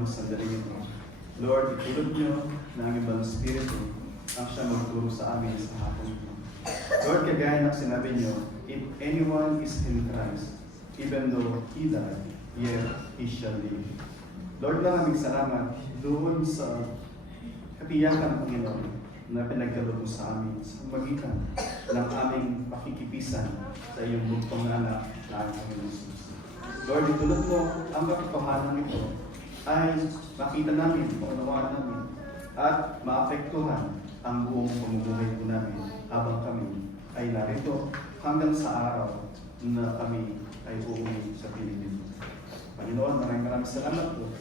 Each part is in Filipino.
nyo sa daling ito. Lord, itulog nyo na ang ibang Espiritu ang siya magturo sa amin sa hapon ito. Lord, kagaya ng sinabi nyo, if anyone is in Christ, even though he died, yet he shall live. Lord, maraming salamat doon sa katiyakan ng Panginoon na pinagkaloob mo sa amin sa magitan ng aming pakikipisan sa iyong bugtong na anak na ang Panginoon Jesus. Lord, itulog mo ang katotohanan ito ay makita namin, maunawaan namin, at maapektuhan ang buong pamumuhay po namin habang kami ay narito hanggang sa araw na kami ay uuwi sa Pilipinas. Panginoon, maraming salamat po.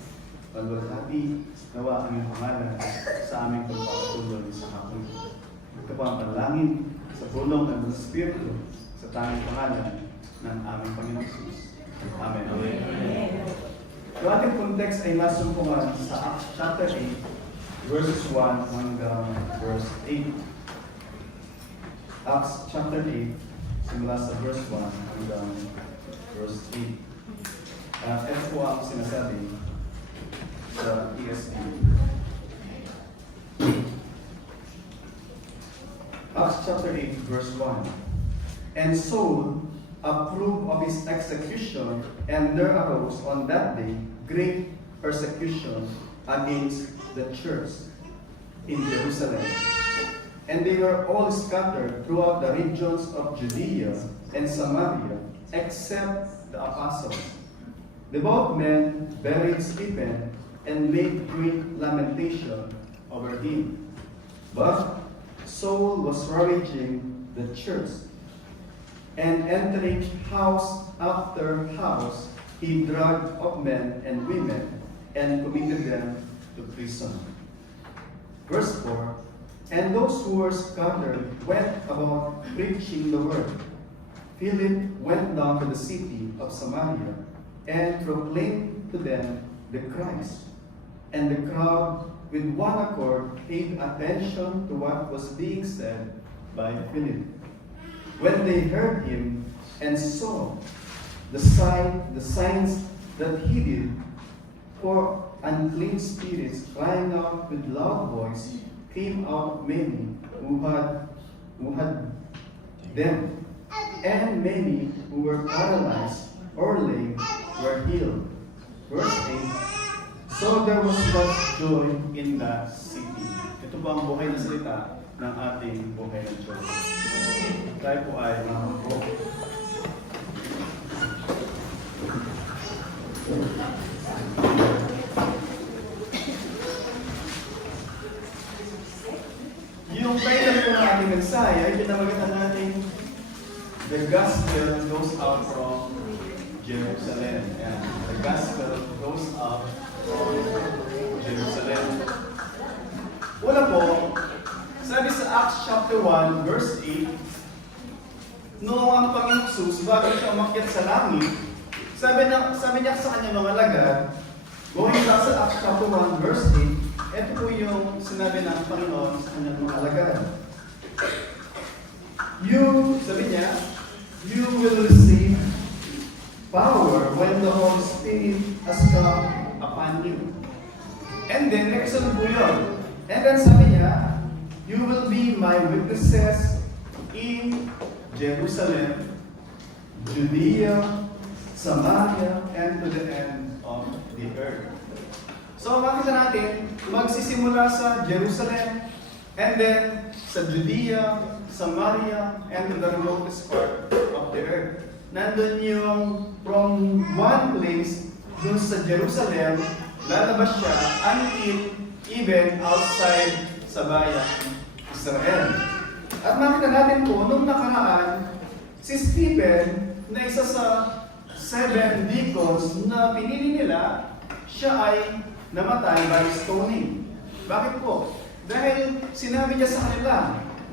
Pagwalhati, nawa ang iyong pangalan sa aming pagpapatuloy sa hapon. Ito po ang panalangin sa tulong ng Espiritu sa tanging pangalan ng aming Panginoon Jesus. Amen. Amen. Yung ating context ay masumpungan sa Acts chapter 8, verses 1 hanggang verse 8. Acts chapter 8, simula sa verse 1 hanggang verse 8. Ito po ang sinasabi sa ESV. Acts chapter 8, verse 1. And Saul approved of his execution, and there arose on that day great persecution against the church in Jerusalem. And they were all scattered throughout the regions of Judea and Samaria, except the apostles. Devout men buried Stephen and made great lamentation over him. But Saul was ravaging the church, and entering house after house, he dragged up men and women and committed them to prison. Verse 4, and those who were scattered went about preaching the word. Philip went down to the city of Samaria and proclaimed to them the Christ. And the crowd with one accord paid attention to what was being said by Philip. When they heard him and saw the signs that he did, for unclean spirits crying out with loud voice came out many who had them, and many who were paralyzed or lame were healed. Verse 8, so there was much joy in that city. Ito po ang buhay na salita ng ating buhay ng Diyos. Tayo po ay mamampo. Yung title po ng ating mensahe ay pinamagatan natin The Gospel Goes Out from Jerusalem. Ayan. The Gospel Goes Out from Jerusalem. Una po, sabi sa Acts chapter 1, verse 8, noong ang Panginoon Jesus, bago siya umakyat sa langit, sabi niya sa kanyang mga alagad, going back sa Acts chapter 1, verse 8, ito po yung sinabi ng Panginoon sa kanyang mga alagad. Sabi niya, you will receive power when the Holy Spirit has come upon you. And then, next po yun. And then sabi niya, you will be my witnesses in Jerusalem, Judea, Samaria, and to the end of the earth. So makita natin, magsisimula sa Jerusalem, and then sa Judea, Samaria, and to the remotest part of the earth. Nandun yung from one place, dun sa Jerusalem, lalabas siya until even outside sa bayan Israel. At makita natin po, nung nakaraan, si Stephen, na isa sa 7 deacons na pinili nila, siya ay namatay by stoning. Bakit po? Dahil sinabi niya sa kanila,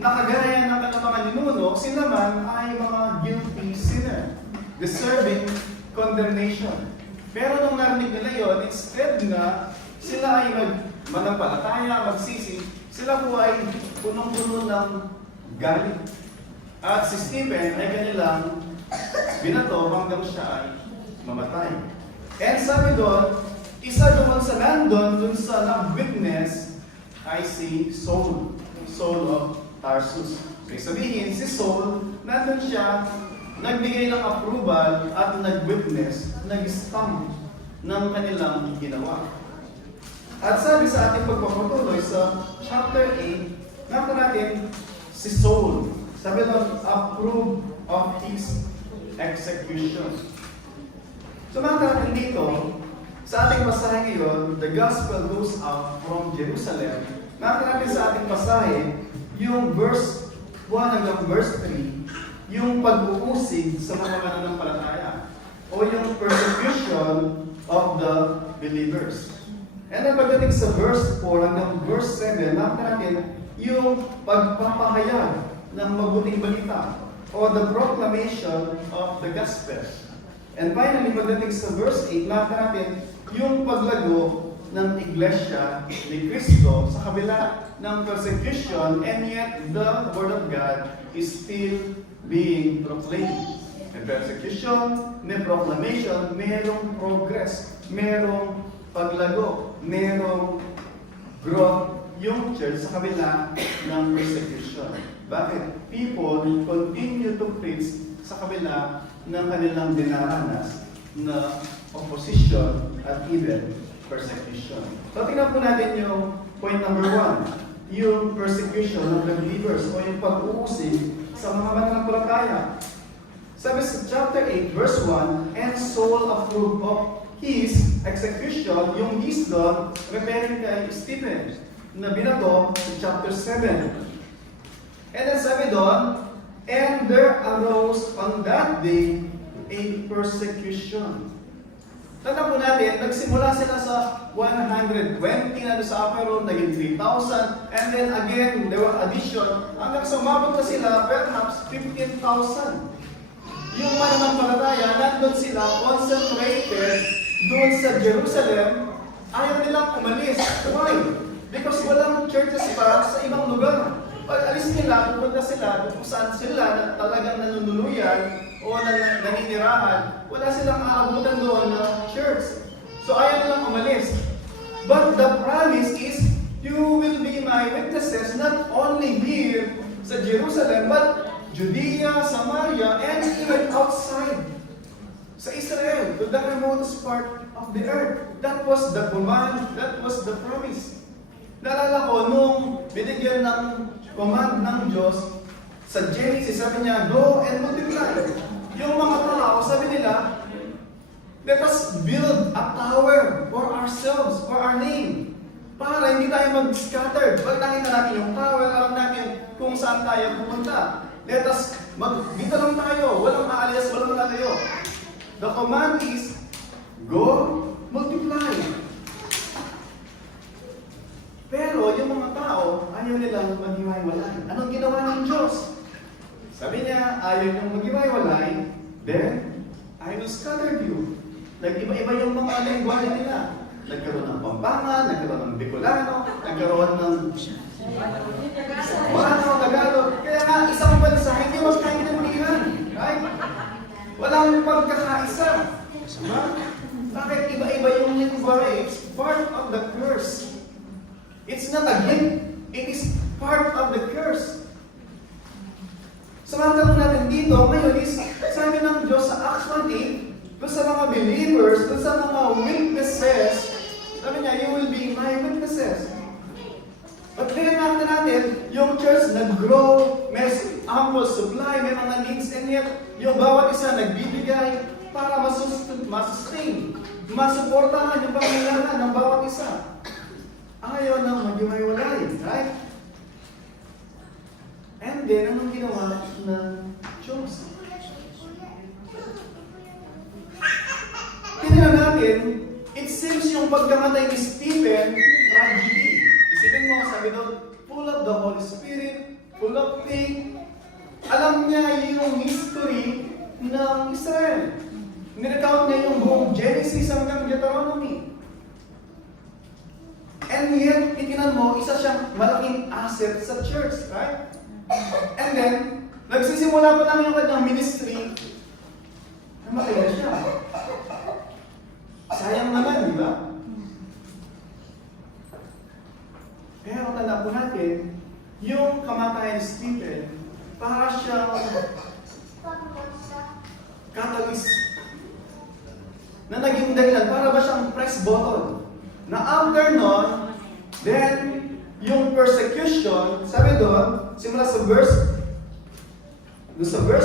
nakagaya ng kanilang mga ninuno, sila man ay mga guilty sinner, deserving condemnation. Pero nung narinig nila yun, instead na sila ay manampalataya, magsisi, sila po ay punong-puno ng galit. At si Stephen ay kanilang binato hanggang siya ay mamatay. And sabi doon, Isa doon sa nandun, dun sa nag-witness, ay si Saul. Saul of Tarsus. Ibig sabihin, si Saul, nandun siya, nagbigay ng approval at nag-witness, nag-stamp ng kanilang ginawa. At sabi sa ating pagpapatuloy sa chapter 8, nakita natin si Saul. Sabi doon, approve of his execution. So nakita natin dito, sa ating pasahe ngayon, the gospel goes out from Jerusalem. Nakita natin sa ating pasahe, yung verse 1 hanggang verse 3, yung pag-uusig sa mga mananampalataya o yung persecution of the believers. And then pagdating sa verse 4 hanggang verse 7, nakita natin yung pagpapahayag ng mabuting balita o the proclamation of the gospel. And finally, pagdating sa verse 8, nakita natin yung paglago ng iglesia ni Cristo sa kabila ng persecution, and yet the Word of God is still being proclaimed. May persecution, may proclamation, mayroong progress, mayroong paglago, mayroong growth yung church sa kabila ng persecution. Bakit? People continue to preach sa kabila ng kanilang dinaranas na opposition at even persecution. So tingnan po natin yung point number 1, yung persecution ng the believers o yung pag-uusig sa mga mananampalataya. Sabi sa chapter 8, verse 1, and Saul approved of his execution, yung his doon, referring kay Stephen, na binato sa chapter 7. And then sabi doon, and there arose on that day a persecution. Tanda po natin, nagsimula sila sa 120 na sa upper room, naging 3,000, and then again, there were addition, hanggang sumabot na sila, perhaps 15,000. Yung mananampalataya, nandun sila, concentrated doon sa Jerusalem, ayaw nilang umalis. Why? Because walang churches pa sa ibang lugar. Pag alis nila, pupunta sila kung saan sila na talagang nanunuluyan o naninirahan, wala silang aabutan doon na church. So ayaw nilang umalis. But the promise is, you will be my witnesses not only here sa Jerusalem, but Judea, Samaria, and even outside sa Israel, to the remotest part of the earth. That was the command, that was the promise. Naalala ko, nung binigyan ng command ng Diyos, sa Genesis, sabi niya, go and multiply. Yung mga tao, sabi nila, let us build a tower for ourselves, for our name. Para hindi tayo mag-scatter. Pag nakita natin yung tower, alam natin kung saan tayo pupunta. Let us, dito lang tayo, walang aalis, walang lalayo. The command is, go, multiply. Pero yung mga tao, ayaw nilang maghiwalay. Anong ginawa ng Diyos? Sabi niya, ayaw niyong maghiwalay, then I will scatter you. Nag-iba-iba yung mga lengguwahe nila. Nagkaroon ng Pampangan, nagkaroon ng Bicolano, nagkaroon ng Tagalog. Kaya nga, isang bansa, hindi magkaintindihan. Right? Walang pagkakaisa. Diba? Bakit iba-iba yung lengguwahe? It's part of the curse. It's not a gift. It is part of the curse. Samantala natin dito, ngayon is, sabi ng Diyos sa Acts 1:8, doon sa mga believers, doon sa mga witnesses, sabi niya, you will be my witnesses. But then nakita natin, yung church nag-grow, may ample supply, may mga needs, and yet, yung bawat isa nagbibigay para masustain, masuportahan yung pangangailangan ng bawat isa. Ayaw nang maghiwalay, right? And then, anong ginawa ng Diyos? Tingnan natin, it seems yung pagkamatay ni Stephen, tragedy. Isipin mo, sabi doon, full of the Holy Spirit, full of faith. Alam niya yung history ng Israel. Nirecount niya yung buong Genesis hanggang Deuteronomy. And yet, itinan mo, isa siyang malaking asset sa church, right? And then, nagsisimula pa lang yung kanyang ministry, namatay na siya. Sayang naman, di ba? Pero tanda po natin, yung kamatayan ni Stephen, para siyang catalyst na naging dahilan, para ba siyang press button. Na after nun, then, yung persecution, sabi doon, simula sa verse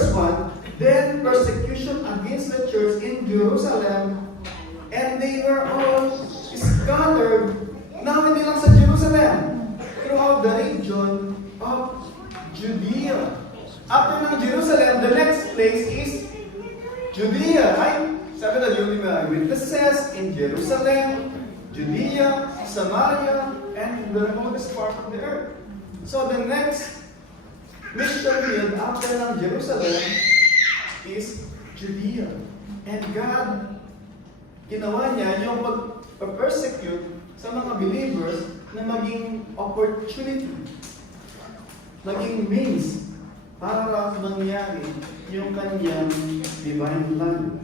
1, then persecution against the church in Jerusalem, and they were all scattered, now hindi lang sa Jerusalem, throughout the region of Judea. After ng Jerusalem, the next place is Judea, right? Sabi na yung mga witnesses in Jerusalem, Judea, Samaria, and the remotest part of the earth. So the next mission field after ng Jerusalem is Judea. And God, ginawa niya yung pag-persecute sa mga believers na maging opportunity, maging means para mangyari yung kanyang divine plan.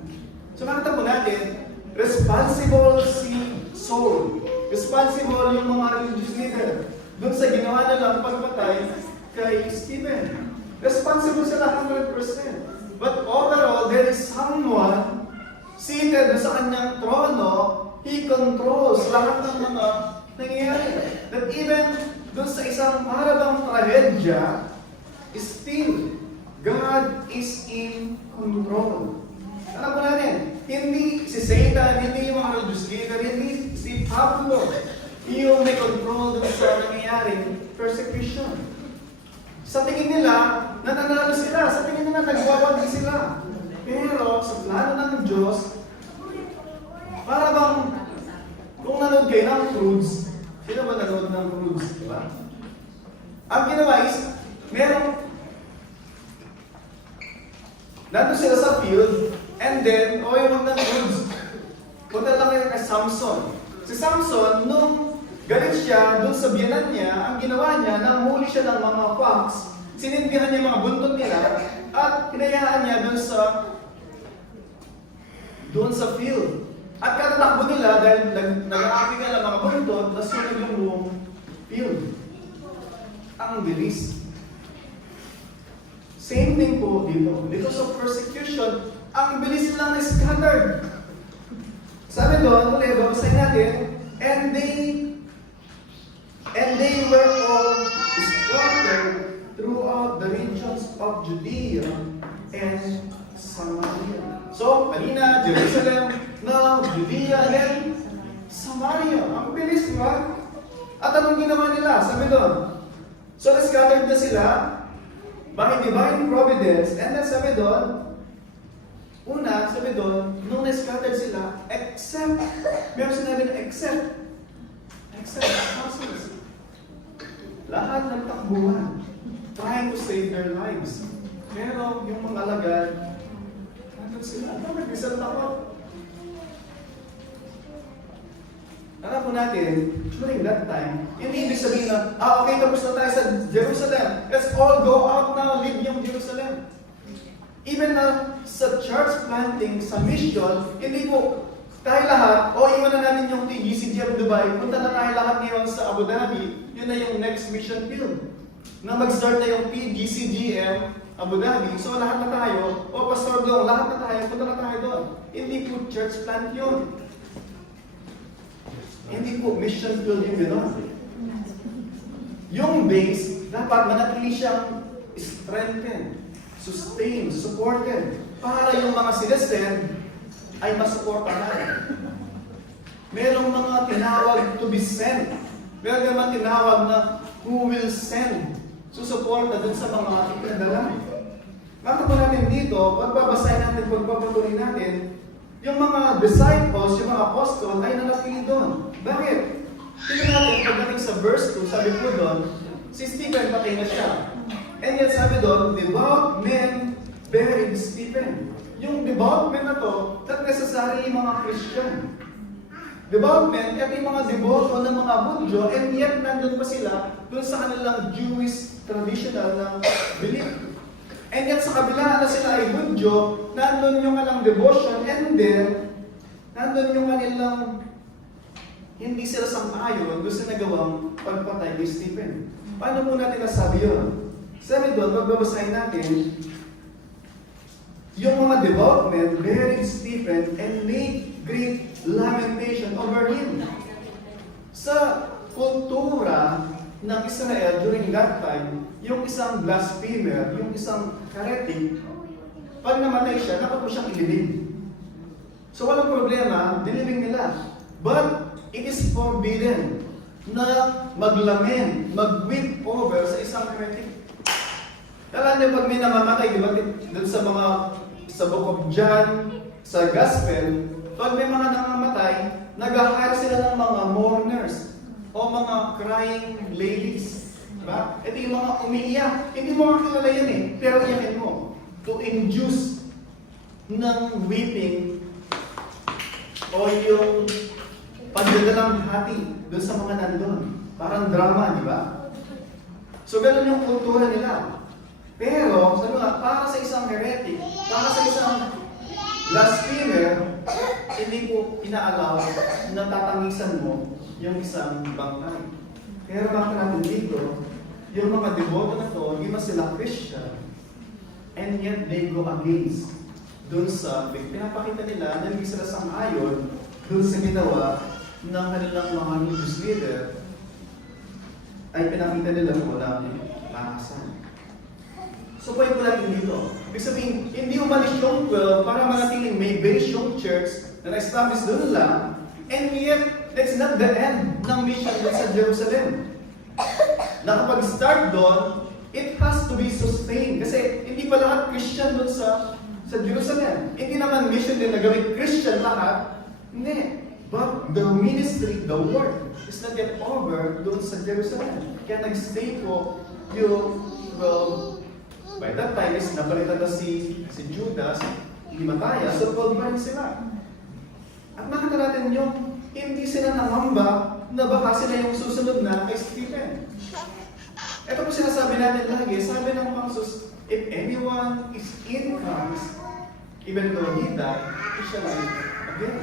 So nakita po natin, responsible si Saul. Responsible yung mga religious leader doon sa ginawa nilang pagpatay kay Stephen. Responsible sila 100%. But overall, there is someone seated sa kanyang trono. He controls lahat ng mga nangyayari. That even doon sa isang parabang trahedya, still, God is in control. Alam po natin, hindi si Satan, hindi yung mga religious leader, hindi si Pablo, yung may control doon sa nangyayaring persecution. Sa tingin nila, nananalo sila. Sa tingin nila, nagwawagi sila. Pero sa plano ng Diyos, para bang, kung nanood kayo ng Croods, sino ba nanood ng Croods? Diba? Ang ginawa is, nandun sila sa field, and then, yung mag-Croods, punta lang kayo kay Samson. Si Samson, nung galit siya doon sa biyanan niya, ang ginawa niya, nanghuli siya ng mga fox, sinindihan niya mga buntot nila, at hinayaan niya doon sa field. At katatakbo nila dahil nag-aakit nga ng mga buntot, nasunog yung buong field. Ang bilis. Same thing po dito. Dito sa persecution, ang bilis lang na scattered. Sabi doon, ulit, babasahin natin, and they were all scattered throughout the regions of Judea and Samaria. So, kanina, Jerusalem, now Judea, and Samaria. Ang bilis, di ba? At anong ginawa nila? Sabi doon, so scattered na sila by divine providence, and then sabi doon, sabi doon, nung na-scattered sila, except, meron sinabi na except apostles. Lahat ng takbuhan, trying to save their lives. Pero yung mga alagad, nandun sila. Bakit may isang takot? Alam po natin, during that time, hindi ibig sabihin na, okay, tapos na tayo sa Jerusalem. Let's all go out now, leave yung Jerusalem. Even sa church planting, sa mission, hindi po tayo lahat, iwan na natin yung TGCGM Dubai, punta na tayo lahat ngayon sa Abu Dhabi, yun na yung next mission field. Na mag-start na yung PGCGM Abu Dhabi, so lahat na tayo, Pastor Dong, lahat na tayo, punta na tayo doon. Hindi po church plant yun. Hindi po mission field yung gano'n. Yung base, dapat manatili siyang strengthened, sustained, supported, para yung mga sinesend ay masuportahan. Merong mga tinawag to be sent. Meron naman tinawag na who will send. Susuporta dun sa mga ipinadala. Bakit po natin dito, pagbabasahin natin, pagpapatuloy natin, yung mga disciples, yung mga apostol ay nanatili doon. Bakit? Tingnan natin, pagdating sa verse 2, sabi po doon, si Stephen patay na siya. And yet sabi doon, devout men buried Stephen. Yung devout men na to, not necessarily mga Christian. Devout men, at yung mga devoto ng mga Hudyo, and yet nandun pa sila doon sa kanilang Jewish traditional na belief. And yet sa kabila na sila ay Hudyo, nandun yung kanilang devotion, and then, nandun yung kanilang hindi sila sang-ayon doon sa nagawang pagpatay ni Stephen. Paano mo natin nasabi yun? Sabi doon, pagbabasahin natin, yung mga devout men buried Stephen and made great lamentation over him. Sa kultura ng Israel during that time, yung isang blasphemer, yung isang heretic, pag namatay siya, dapat mo siyang ilibing. So walang problema, dilibing nila. But it is forbidden na maglamen, mag-weep over sa isang heretic. Kala niyo pag may namamatay, di ba, doon sa Book of John, sa Gospel, pag may mga namamatay, nag-hire sila ng mga mourners o mga crying ladies. Diba? Ito yung mga umiiyak. Hindi mo makakilala yan eh, pero iyakin mo. To induce ng weeping o yung pagdadalang hati doon sa mga nandun. Parang drama, di ba? So, ganun yung kultura nila. Pero, sabi nga, para sa isang heretic, para sa isang blasphemer, hindi po inaalaw na tatangisan mo yung isang bangkay. Pero bakit natin dito, yung mga deboto na to, hindi ba sila Christian, and yet they go against dun sa, pinapakita nila na hindi sila sang-ayon dun sa ginawa ng kanilang mga religious leader, ay pinakita nila na walang lakasan. So, point po natin dito. Ibig sabihin, hindi umalis yung 12 para manatiling may base yung church na na-establish doon lang, and yet, that's not the end ng mission doon sa Jerusalem. Nakapag-start doon, it has to be sustained. Kasi hindi pa lahat Christian doon sa Jerusalem. Hindi naman mission din na gawing Christian lahat. Hindi. But the ministry, the work, is not yet over doon sa Jerusalem. Kaya nag-stay po yung, well, by that time is napalitan na si Judas, hindi mataya, so 12 pa rin sila. At nakita natin yung hindi sila nangamba na baka sila yung susunod na kay Stephen. Ito po sinasabi natin lagi, sabi ng Panginoon, if anyone is in Christ, even though he died, he shall live again.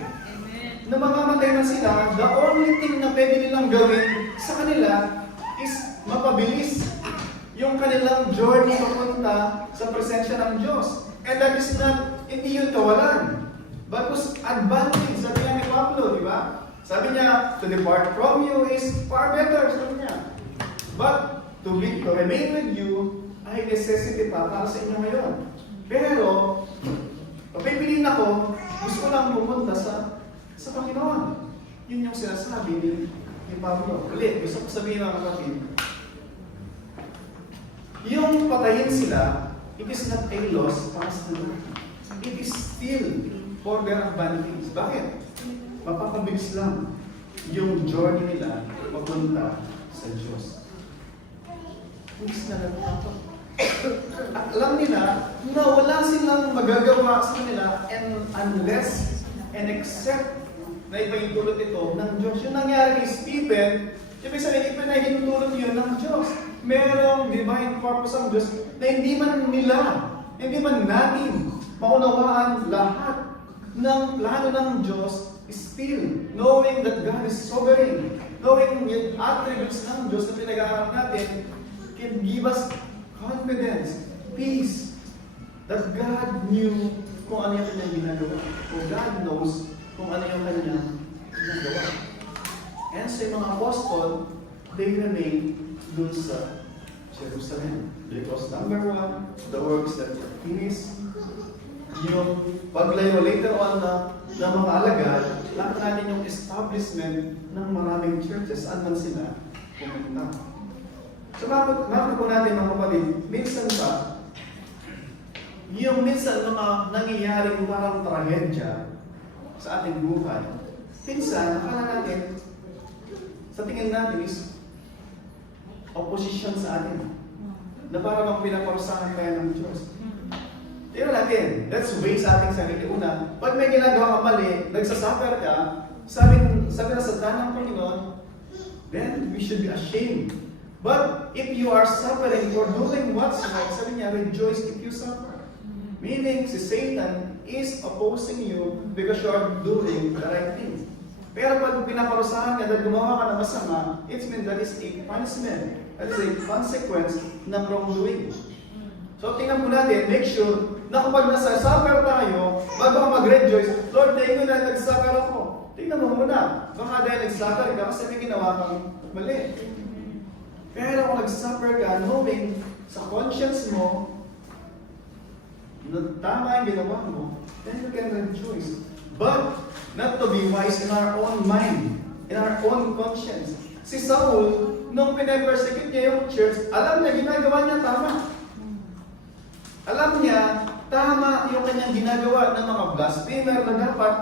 Na mamamatay na sila, the only thing na pwede nilang gawin sa kanila is mapabilis yung kanilang journey papunta sa presensya ng Diyos. And that is not, hindi yun kawalan. But was advantage, sabi niya ni Pablo, di ba? Sabi niya, to depart from you is far better, sabi niya. But to remain with you ay necessity pa para sa inyo ngayon. Pero, papipiliin ako, gusto ko lang pumunta sa Panginoon. Yun yung sinasabi ni Pablo. Ulit, gusto ko sabihin mga kapatid, yung patayin sila, it is not a loss para sa Lord. It is still for their advantage. Bakit? Mapapabilis lang yung journey nila papunta sa Diyos. Hindi sila natatakot. At alam nila na wala silang magagawa sa kanila unless and except na ipahintulot ito ng Diyos. Yung nangyari kay Stephen, ibig sabihin, ipinahintulot yun ng Diyos. Merong divine purpose ang Diyos na hindi man nila, hindi man natin maunawaan lahat ng plano ng Diyos, still knowing that God is sovereign, knowing yung attributes ng Diyos na pinag-aaral natin, can give us confidence, peace, that God knew kung ano yung kanyang ginagawa. Kung God knows kung ano yung kanyang ginagawa. And sa mga apostol, they remain dun sa Jerusalem. Because number one, the works that were finished, yung paglayo later on na mga alagad, lahat natin yung establishment ng maraming churches, saan man sila pumunta. So bakit po natin mga kapatid, minsan pa, yung minsan mga nangyayaring parang trahedya sa ating buhay, minsan, akala natin, sa tingin natin is opposition sa atin. Na para bang pinaparusahan tayo ng Diyos. Tingnan natin, let's weigh sa ating sarili. Una, pag may ginagawa ka mali, nagsasuffer ka, sabi na sa tanang Panginoon, then we should be ashamed. But if you are suffering for doing what's right, sabi niya, rejoice if you suffer. Meaning, si Satan is opposing you because you are doing the right thing. Pero pag pinaparusahan ka dahil gumawa ka ng masama, it means that is a punishment. That is a consequence ng wrongdoing. So tingnan po natin, make sure na kapag nasa-suffer tayo, bago ka mag-rejoice, Lord, thank you na nag-suffer ako. Tingnan mo muna, baka dahil nag-suffer ka kasi may ginawa kang mali. Pero kung nag-suffer ka, knowing sa conscience mo, na tama yung ginawa mo, then you can rejoice. But, not to be wise in our own mind, in our own conscience. Si Saul, nung pinapersecute niya yung church, alam niya ginagawa niya tama. Alam niya, tama yung kanyang ginagawa ng mga blasphemer na dapat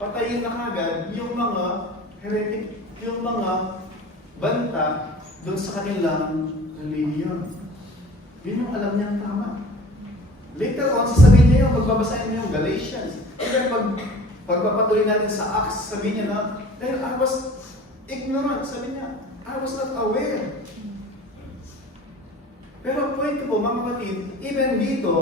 patayin na kagad yung mga heretic, yung mga banta doon sa kanilang religion. Yun yung alam niyang tama. Later on, sasabihin niya yung, magbabasahin niya yung Galatians. Even pagpapatuloy natin sa Acts, sabihin niya na, dahil I was ignorant, sabi niya, I was not aware. Pero point ko po, mga kapatid, even dito,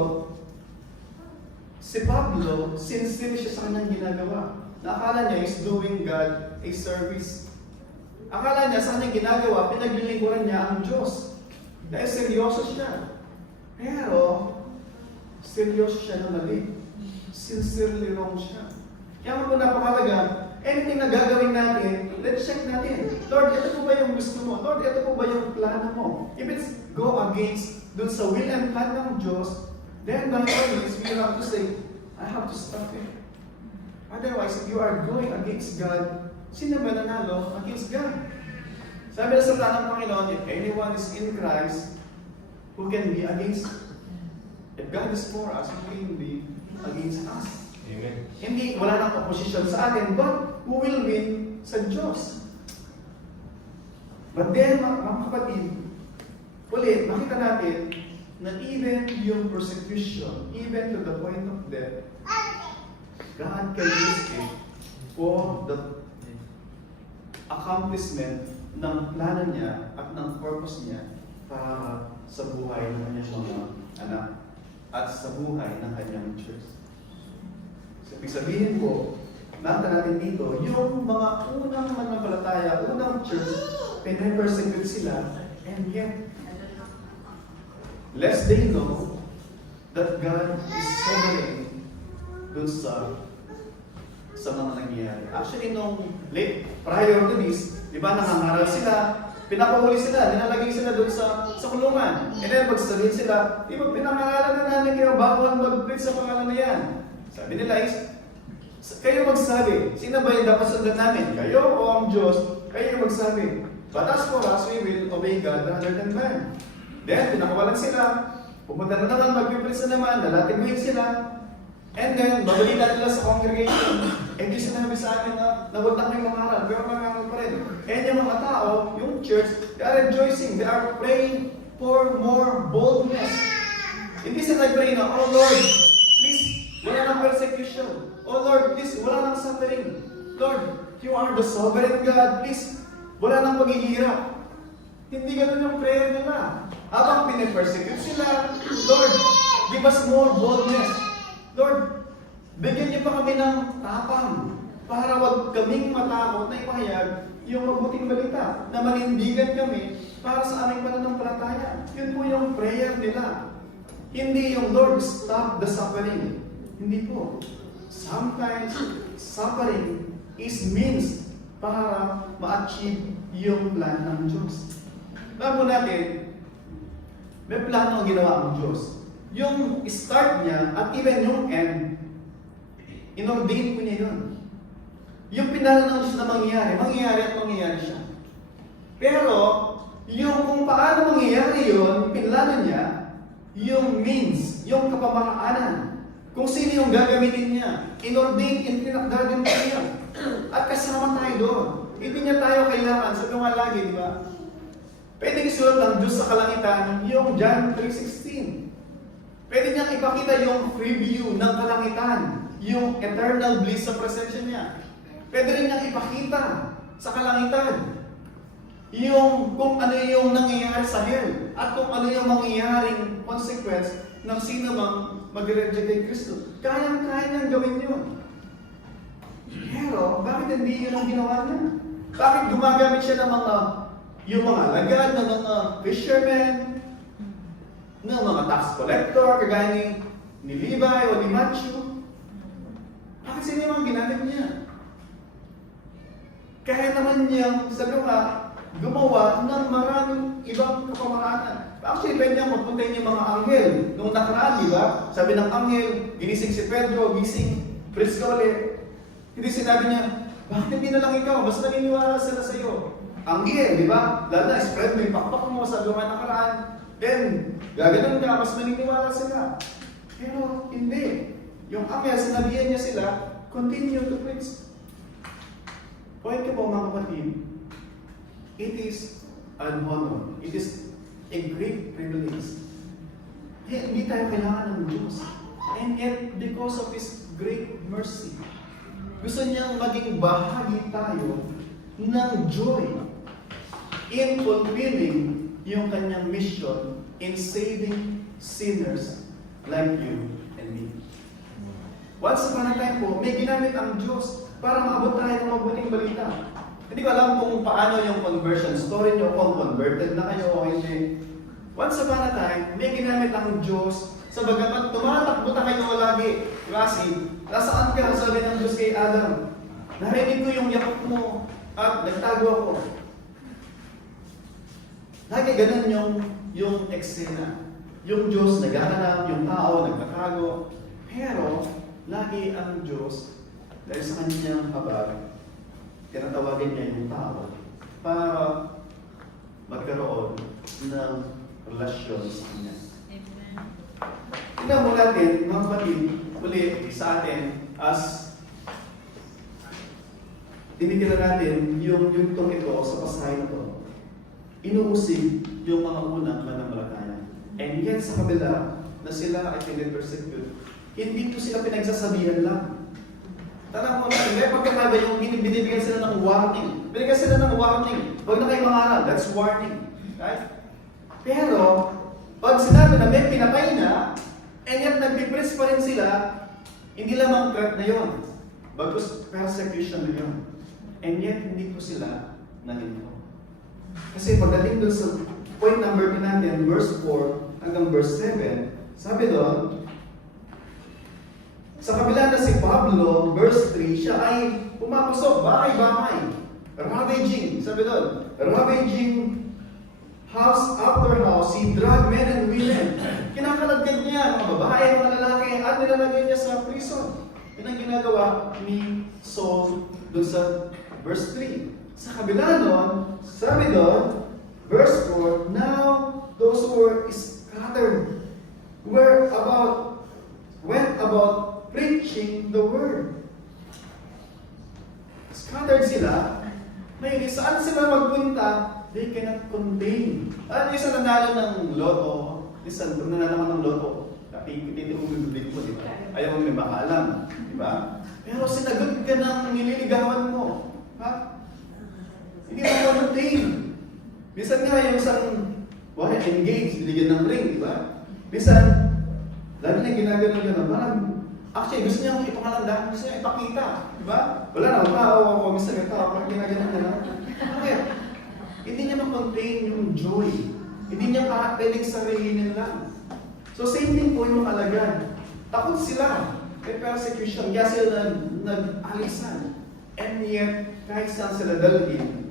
si Pablo, sincere siya sa kanyang ginagawa. Nakala niya is doing God a service. Akala niya sa kanyang ginagawa, pinaglilingkuran niya ang Diyos. Dahil seryoso siya. Pero, seryoso siya na mali. Sincerely wrong siya. Kaya po napakalaga, anything na gagawin natin, let's check natin. Lord, ito po ba yung gusto mo? Lord, ito po ba yung plano mo? If it's go against dun sa will and plan ng Diyos, then by all means, we have to say, I have to stop it. Otherwise, if you are going against God, sino ba nanalo against God? Sabi na sa plano ng Panginoon, if anyone is in Christ, who can be against? If God is for us, who can be against us? Amen. Hindi, wala nang opposition sa atin, but who will win sa Diyos? But then, mga kapatid, ulit, makita natin na even yung persecution, even to the point of death, God can use it for the accomplishment ng plano niya at ng purpose niya para sa buhay ng kanyang mga anak at sa buhay ng kanyang church. So, ibig sabihin ko, nakita natin dito, yung mga unang manampalataya, unang church, pinapersecute sila, and yet, lest they know that God is sovereign dun sa mga nangyayari. Actually, nung prior to this, di ba, nangangaral sila, pinapahuli sila, nilalagay sila doon sa kulungan. And then magsasabihin sila, di ba, pinangaralan na namin kayo, bawal mag-preach sa pangalan na yan. Sabi nila is, kayo magsabi, sino ba yung dapat sundan namin? Kayo o ang Diyos? Kayo yung magsabi. But as for us, we will obey God rather than man. Then, pinakawalan sila, pumunta na naman, mag-preach na naman, nalatiguin sila, and then, babalik natin nila sa congregation. And di sinabi sa akin na huwag na kayong mangaral, pero mangaral pa rin. And yung mga tao, yung church, they are rejoicing, they are praying for more boldness. Hindi sila nag-pray na, oh Lord, please, wala nang persecution. Oh Lord, please, wala nang suffering. Lord, you are the sovereign God, please, wala nang paghihirap. Hindi ganun yung prayer nila. Habang pinipersecute sila, Lord, give us more boldness. Lord, bigyan niyo pa kami ng tapang para wag kaming matakot na ipahayag yung mabuting balita na manindigan kami para sa aming pananampalataya. Yun po yung prayer nila. Hindi yung Lord, stop the suffering. Hindi po. Sometimes, suffering is means para ma-achieve yung plan ng Diyos. Alam mo natin, may plano ang ginawa ang Diyos. Yung start niya at even yung end, inordain ko niya yun. Yung pinananaw siya na mangyayari at mangyayari siya. Pero, yung kung paano mangyayari yun, pinlano niya, yung means, yung kapamaraanan, kung sino yung gagamitin niya, inordain, tinakdagan ko niya. At kasama tayo doon. Hindi niya tayo kailangan, sabi nga lagi, di ba? Pwede isulat ng Diyos sa kalangitan, yung John 3:16. Pwede niyang ipakita yung preview ng kalangitan, yung eternal bliss sa presensya niya. Pwede rin niyang ipakita sa kalangitan yung kung ano yung nangyayari sa hell at kung ano yung mangyayaring consequence ng sino mang mag-reject kay Kristo. Kayang-kaya niyang gawin yun. Pero, bakit hindi yun ang ginawa niya? Bakit gumagamit siya ng yung mga lagad ng mga fishermen, ng mga tax collector, kagaya ni Levi o ni Matthew? Bakit sila yung mga ginamit niya? Kaya naman niyang, sabi nga, gumawa ng maraming ibang kapamaraanan. Actually, pwede niyang magpuntahin yung mga anghel. Noong nakaraan, di ba? Sabi ng anghel, ginising si Pedro, gising, Prisca ulit. Hindi sinabi niya, bakit hindi na lang ikaw? Mas naniniwala sila sa iyo. Anghel, di ba? Lalo na, spread mo yung pakpak mo sa gawa nakaraan. Then, gaganon ka, mas naniniwala sila. Pero, hindi. Yung anghel, sinabihan niya sila, continue to preach. Point ko po mga kapatid, it is an honor. It is a great privilege. Hindi tayo kailangan ng Diyos. And yet, because of His great mercy, gusto niyang maging bahagi tayo ng joy in fulfilling yung kanyang mission in saving sinners like you and me. Once upon a time po, may ginamit ang Diyos para maabot tayo ng mabuting balita. Hindi ko alam kung paano yung conversion story nyo, kung converted na kayo o hindi. Once upon a time, may ginamit ang Diyos sa bagamat tumatakbo na kayo lagi. Kasi, nasaan ka? Sabi ng Diyos kay Adam. Narinig ko yung yakap mo at nagtago ako. Lagi ganun yung eksena. Yung Diyos naghahanap, yung tao nagtatago. Pero, lagi ang Diyos dahil sa kanyang habag, tinatawagin niya yung tao para magkaroon ng relasyon sa kanya. Tingnan mo natin, mga kapatid, ulit sa atin as tinitira natin yung yugtong ito sa pasahe na ito. Inuusig yung mga unang mananampalataya. And yet sa kabila na sila ay pinipersecute, hindi ito sila pinagsasabihan lang. Tanang mo natin, kaya pagkakaba yung binibigyan sila ng warning. Binigyan sila ng warning. Huwag na kayo mangaral, that's warning. Right? Pero, pag sinabi na may pinatay na, and yet nagpipress pa rin sila, hindi lamang threat na yun. Bagkus persecution na yun. And yet, hindi ko sila nahinto. Kasi pagdating doon sa point number 2 natin, verse 4 hanggang verse 7, sabi doon, sa kabila na si Pablo, verse 3, siya ay pumapasok, bahay-bahay, ravaging, sabi doon, ravaging house after house, he drug men and women. Kinakalagyan niya mga babae, mga lalaki, at nilalagay niya sa prison. Yun ang ginagawa ni Saul doon sa verse 3. Sa kabila doon, sabi doon, verse 4, now those who were scattered went about preaching the word. Scattered sila, may saan sila magpunta, they cannot contain. At isa nanalo ng loto, isa nanalo ng loto, titiumibig mo, di ba? Ayaw mo may makaalam, di ba? Pero sinagot ka ng nililigawan mo. Ha? Hindi mo contain. Minsan nga yung isang engaged, binigyan ng ring, di ba? Minsan, lagi na ginagano-gano, parang actually, gusto niya ipangalandahan, gusto niya ipakita. Di ba? Wala na, tao ako, gusto niya tao, parang ginagano-gano. Bakit? Hindi niya ma-contain yung joy. Hindi niya pwedeng sarili lang. So, same thing po yung alagad. Takot sila. May persecution. Kaya sila nag-alisan. And yet, kahit saan sila dalhin,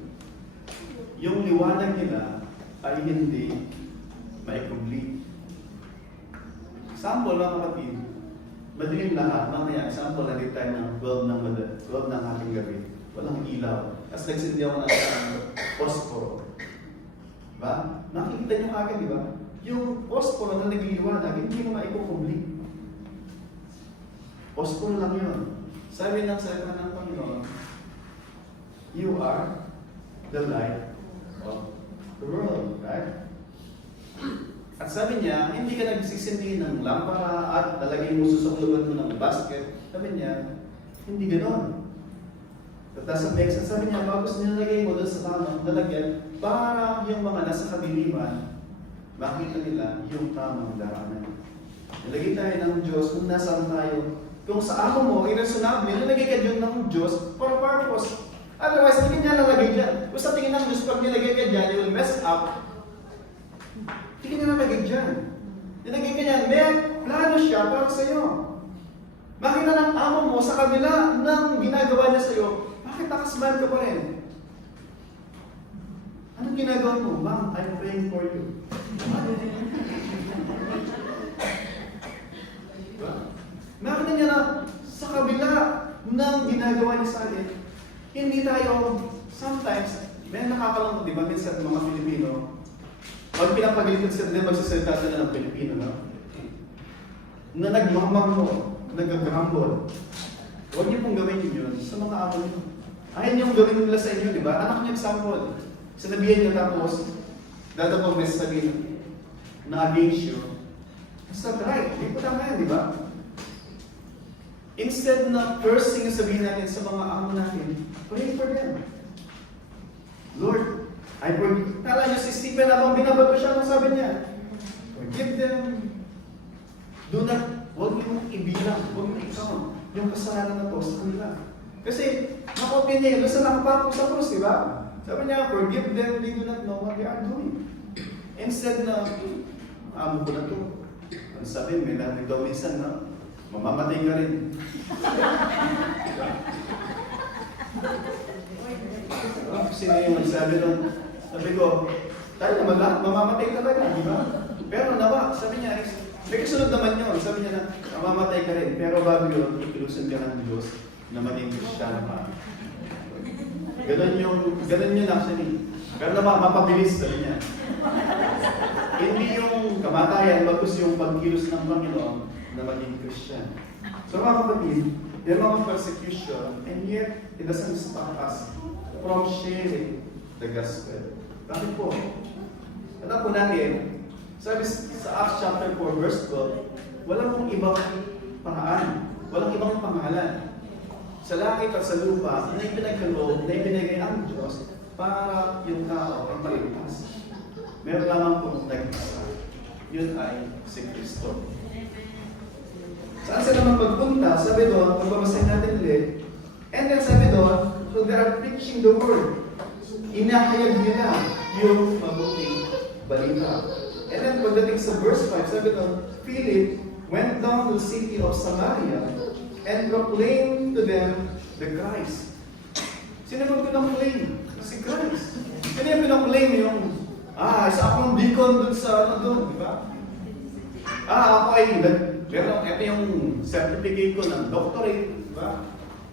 yung liwanag nila ay hindi mai-complete. Example lang kapatid, madilim lahat, mamaya, example, natin tayo ng 12 ng ating gabi. Walang ilaw. Tapos nagsindi ako ng posporo. Diba? Nakikita nyo kagad, di ba? Yung posporo na nagliliwanag, hindi mo maikukumplete. Posporo lang yun. Sabi ng salita ng Panginoon, you are the light of the world. Right? At sabi niya, hindi ka nagsisindi ng lampara at lalagay mo susukluban mo ng basket. Sabi niya, hindi ganon. At sabi niya, bagos nilalagay mo doon sa tamang lalagyan para yung mga nasa kadiliman, makita nila yung tamang daanan. Nilagay tayo ng Diyos kung nasaan tayo kung sa amo mo, irreasonable, nilagay ka dyan ng Diyos for a purpose. Otherwise, hindi niya nalagay dyan. Kung sa tingin ng Diyos, pag nilagay ka dyan, you will mess up. Hindi ka niya nalagay dyan. Nilagay ka dyan, may plano siya para sa iyo. Makita ng amo mo sa kabila ng ginagawa niya sa iyo, bakit nakasmile ka pa rin? Anong ginagawa mo? Ma'am, I'm praying for you. Diba? Makita niya na sa kabila ng ginagawa niya sa atin, hindi tayo, sometimes, may nakakalangkot, di ba, minsan mga Pilipino, pag pinapagalitan sila din, magsasalita sila ng Pilipino, no? Na nagmamangko, nagagambol. Huwag niyo pong gawin yun sa mga amo niyo. Ayaw niyong gawin nila sa inyo, di ba? Anak niyo example. Sinabihan niyo tapos, dadapong may sabihin na against you. It's not right. Hindi po tama yan, di ba? Instead na first thing na sabihin natin sa mga amo natin, pray for them. Lord, I forgive. Tala niyo si Stephen habang binabato siya, ang sabi niya, forgive them. Do not, huwag niyong ibilang, huwag niyong i-count yung kasalanan na to sa kanila. Kasi, nakopya niya yun, basta nakapako sa cross, di ba? Sabi niya, forgive them, they do not know what they are doing. Instead na, amo ko na to. Ang sabi, may natin daw minsan na, mamamatay ka rin. Sino yung nagsabi nun? Sabi ko, tayo naman mamamatay talaga, di ba? Pero nawa, sabi niya, may kasunod naman yun. Sabi niya na, mamamatay ka rin. Pero bago yun, ikilusan ka ng Diyos na maging Kristiyano pa. Ganun yun actually. Pero naman, mapabilis, sabi niya. Hindi yung kamatayan, bagus yung pagkilos ng Panginoon na maging Christian. So mga kapatid, yung mga persecution, and yet, it doesn't stop us from sharing the gospel. Bakit po? Alam po natin, sabi sa Acts chapter 4, verse 12, walang pong ibang paraan, walang ibang pangalan sa langit at sa lupa na ipinagkaloob, na ibinigay ang Diyos para yung tao ay maligtas. Meron lamang pong nag-isa. Yun ay si Kristo. Saan sila naman magpunta? Sabi doon, pagbabasahin natin ulit, and then sabi doon, so they are preaching the word. Inahayag nila yung mabuting balita. And then pagdating sa verse 5, sabi doon, Philip went down to the city of Samaria and proclaimed to them the Christ. Sino yung pinang-claim? Si Christ. Sino yung pinang-claim yung, isa akong deacon dun sa doon, di ba? Ako ay, pero ito yung certificate ko ng doctorate, di ba?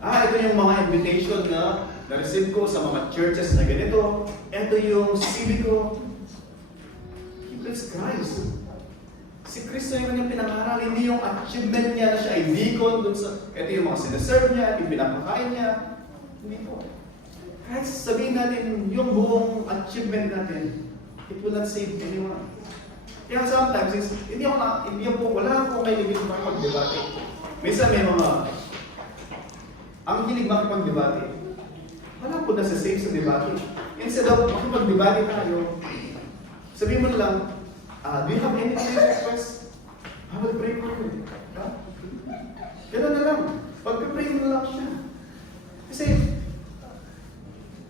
Ito yung mga invitation na na-receive ko sa mga churches na ganito. Ito yung CV ko. He praise Christ. Si Kristo yung kanyang pinangaral, hindi yung achievement niya na siya ay deacon dun sa, ito yung mga sinaserve niya, yung pinapakain niya. Hindi po. Kahit sabihin natin yung buong achievement natin, it will not save anyone. Kaya sometimes, wala akong may limit makipag-debate. Minsan may mga, ang hilig makipag-debate, wala po nasa-save sa debate. Instead of makipag-debate tayo, sabihin mo lang, do you have any prayer request? I will pray for you. Ganun na lang. Pag-pray mo lang siya. Kasi,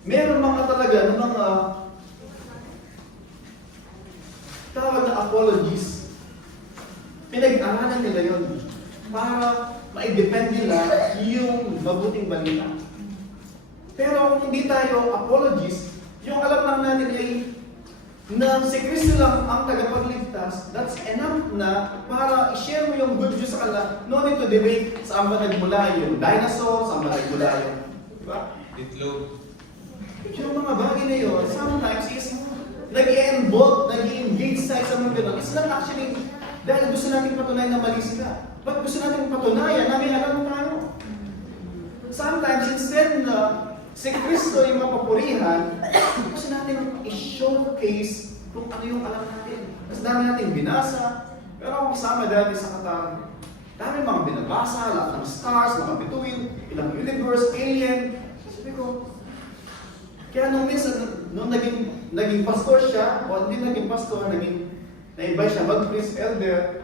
meron mga talaga ng mga tawag na apologies. Pinag-aralan nila yun para ma-depend nila yung mabuting balita. Pero kung hindi tayo apologies, yung alam lang natin ay na si Kristo lang ang tagapagligtas, that's enough na para i-share mo yung good news sa kanila. No need to debate saan ba nagmula yung dinosaur, saan ba nagmula yung, di ba? Itlog. Yung mga bagay na yun, sometimes is nag-i-involve, nag-i-engage tayo sa mga gano'n. It's not actually dahil gusto natin patunayan na mali sila. But gusto natin patunayan na may alam tayo. Sometimes, instead na si Kristo yung mapapurihan, gusto natin i-showcase kung ano yung alam natin. Mas dami natin binasa, pero ako kasama dati sa Qatar, dami mga binabasa, lahat ng stars, mga bituin, ilang universe, alien. Sabi ko, kaya nung minsan, nung naging pastor siya, o hindi naging pastor, na-invite siya mag-priest elder,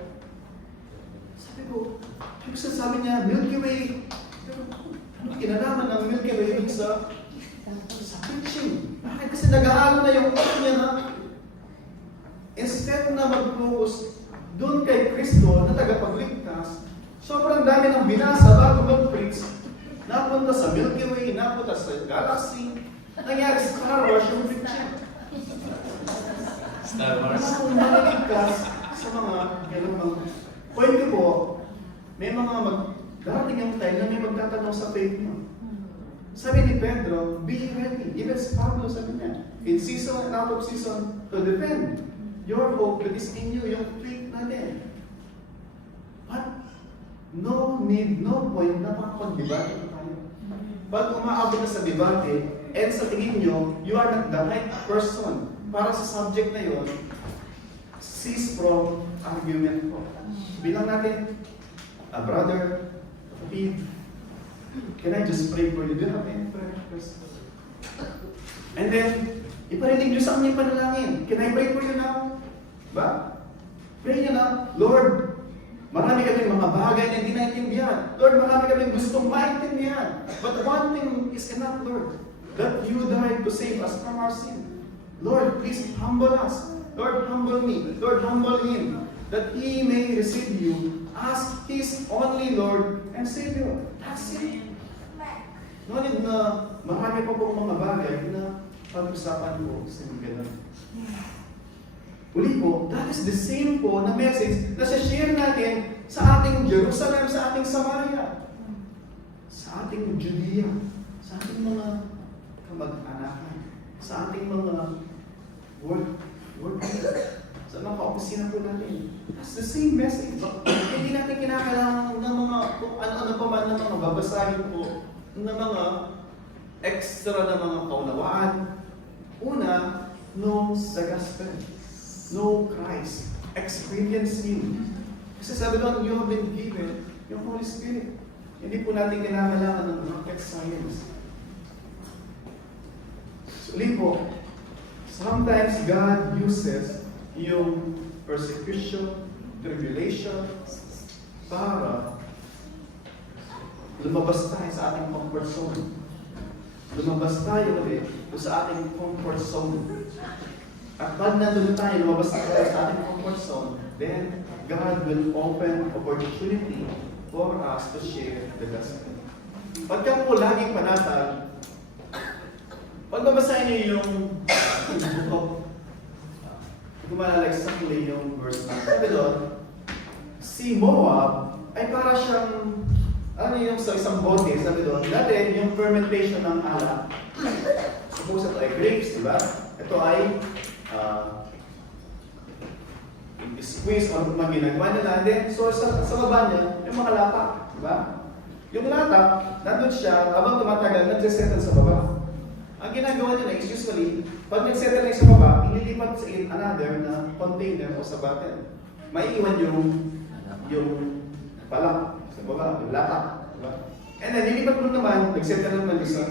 sabi ko, Yung sabi niya, Milky Way. Ano kinalaman ng Milky Way dun sa preaching? Bakit? Kasi nag-aalo na yung utak niya na instead na mag-focus dun kay Kristo na tagapagligtas, sobrang dami ng binasa bago mag-preach. Napunta sa Milky Way, napunta sa galaxy. Nangyari sa Star Wars yung preaching. Star Wars. Kung naliligtas sa mga ganun mga point ko po, may mga darating yung time na may magtatanong sa faith mo. Sabi ni Pedro, be ready. Even si Pablo sabi niya, in season and out of season, to defend your hope that is in you, yung faith natin. But, no need, no point na makapag-debate tayo. Pag umaabot na sa debate, and sa tingin nyo, you are not the right person para sa subject na yun, cease from argument po. Bilang natin, a brother, kapatid, can I just pray for you? Do you have any prayer request? And then, iparinig nyo sa kanya yung panalangin. Can I pray for you now? Ba? Pray nyo na, Lord, marami kaming mga bagay na hindi naintindihan. Lord, marami kaming gustong maintindihan. But one thing is enough, Lord, that you died to save us from our sin. Lord, please humble us. Lord, humble me. Lord, humble him, that he may receive you as his only Lord and Savior. That's it. Ngunit na marami pa pong mga bagay na pag-usapan po sa mga ganun. Uli po, that is the same po na message na share natin sa ating Jerusalem, sa ating Samaria, sa ating Judea, sa ating mga kamag-anakan, sa ating mga work, sa mga kaopisina po natin. That's the same message. Hindi natin kinakailangan ng mga, kung ano-ano pa man ng mga babasahin po, ng mga extra na mga kaunawaan. Una, know the gospel. Know Christ. Experience Him. Kasi sabi doon, you have been given yung Holy Spirit. Hindi po natin kinakailangan ng rocket science. So, ulit po, sometimes God uses yung persecution, tribulation, para lumabas tayo sa ating comfort zone. Lumabas tayo ulit sa ating comfort zone. At pag nandun tayo, lumabas tayo sa ating comfort zone, then God will open opportunity for us to share the gospel. Pagka po laging panatag, pag babasahin niyo yung book of, kung malala exactly yung verse na, sabi doon, si Moab ay para siyang, ano yung sa isang bote, sabi doon, dati yung fermentation ng alak. Suppose ito ay grapes, di ba? Ito ay squeeze o mga ginagawa nila. Then, so sa baba niya, yung mga latak, di ba? Yung latak, nandun siya, habang tumatagal, nagsisettle sa baba. Ang ginagawa nila is usually, pag nagsettle na sa baba, ililipat sa another na container o sa bottle. May iwan yung palak sa baba, yung latak. Diba? And then, lilipat mo naman, nagsettle naman isa,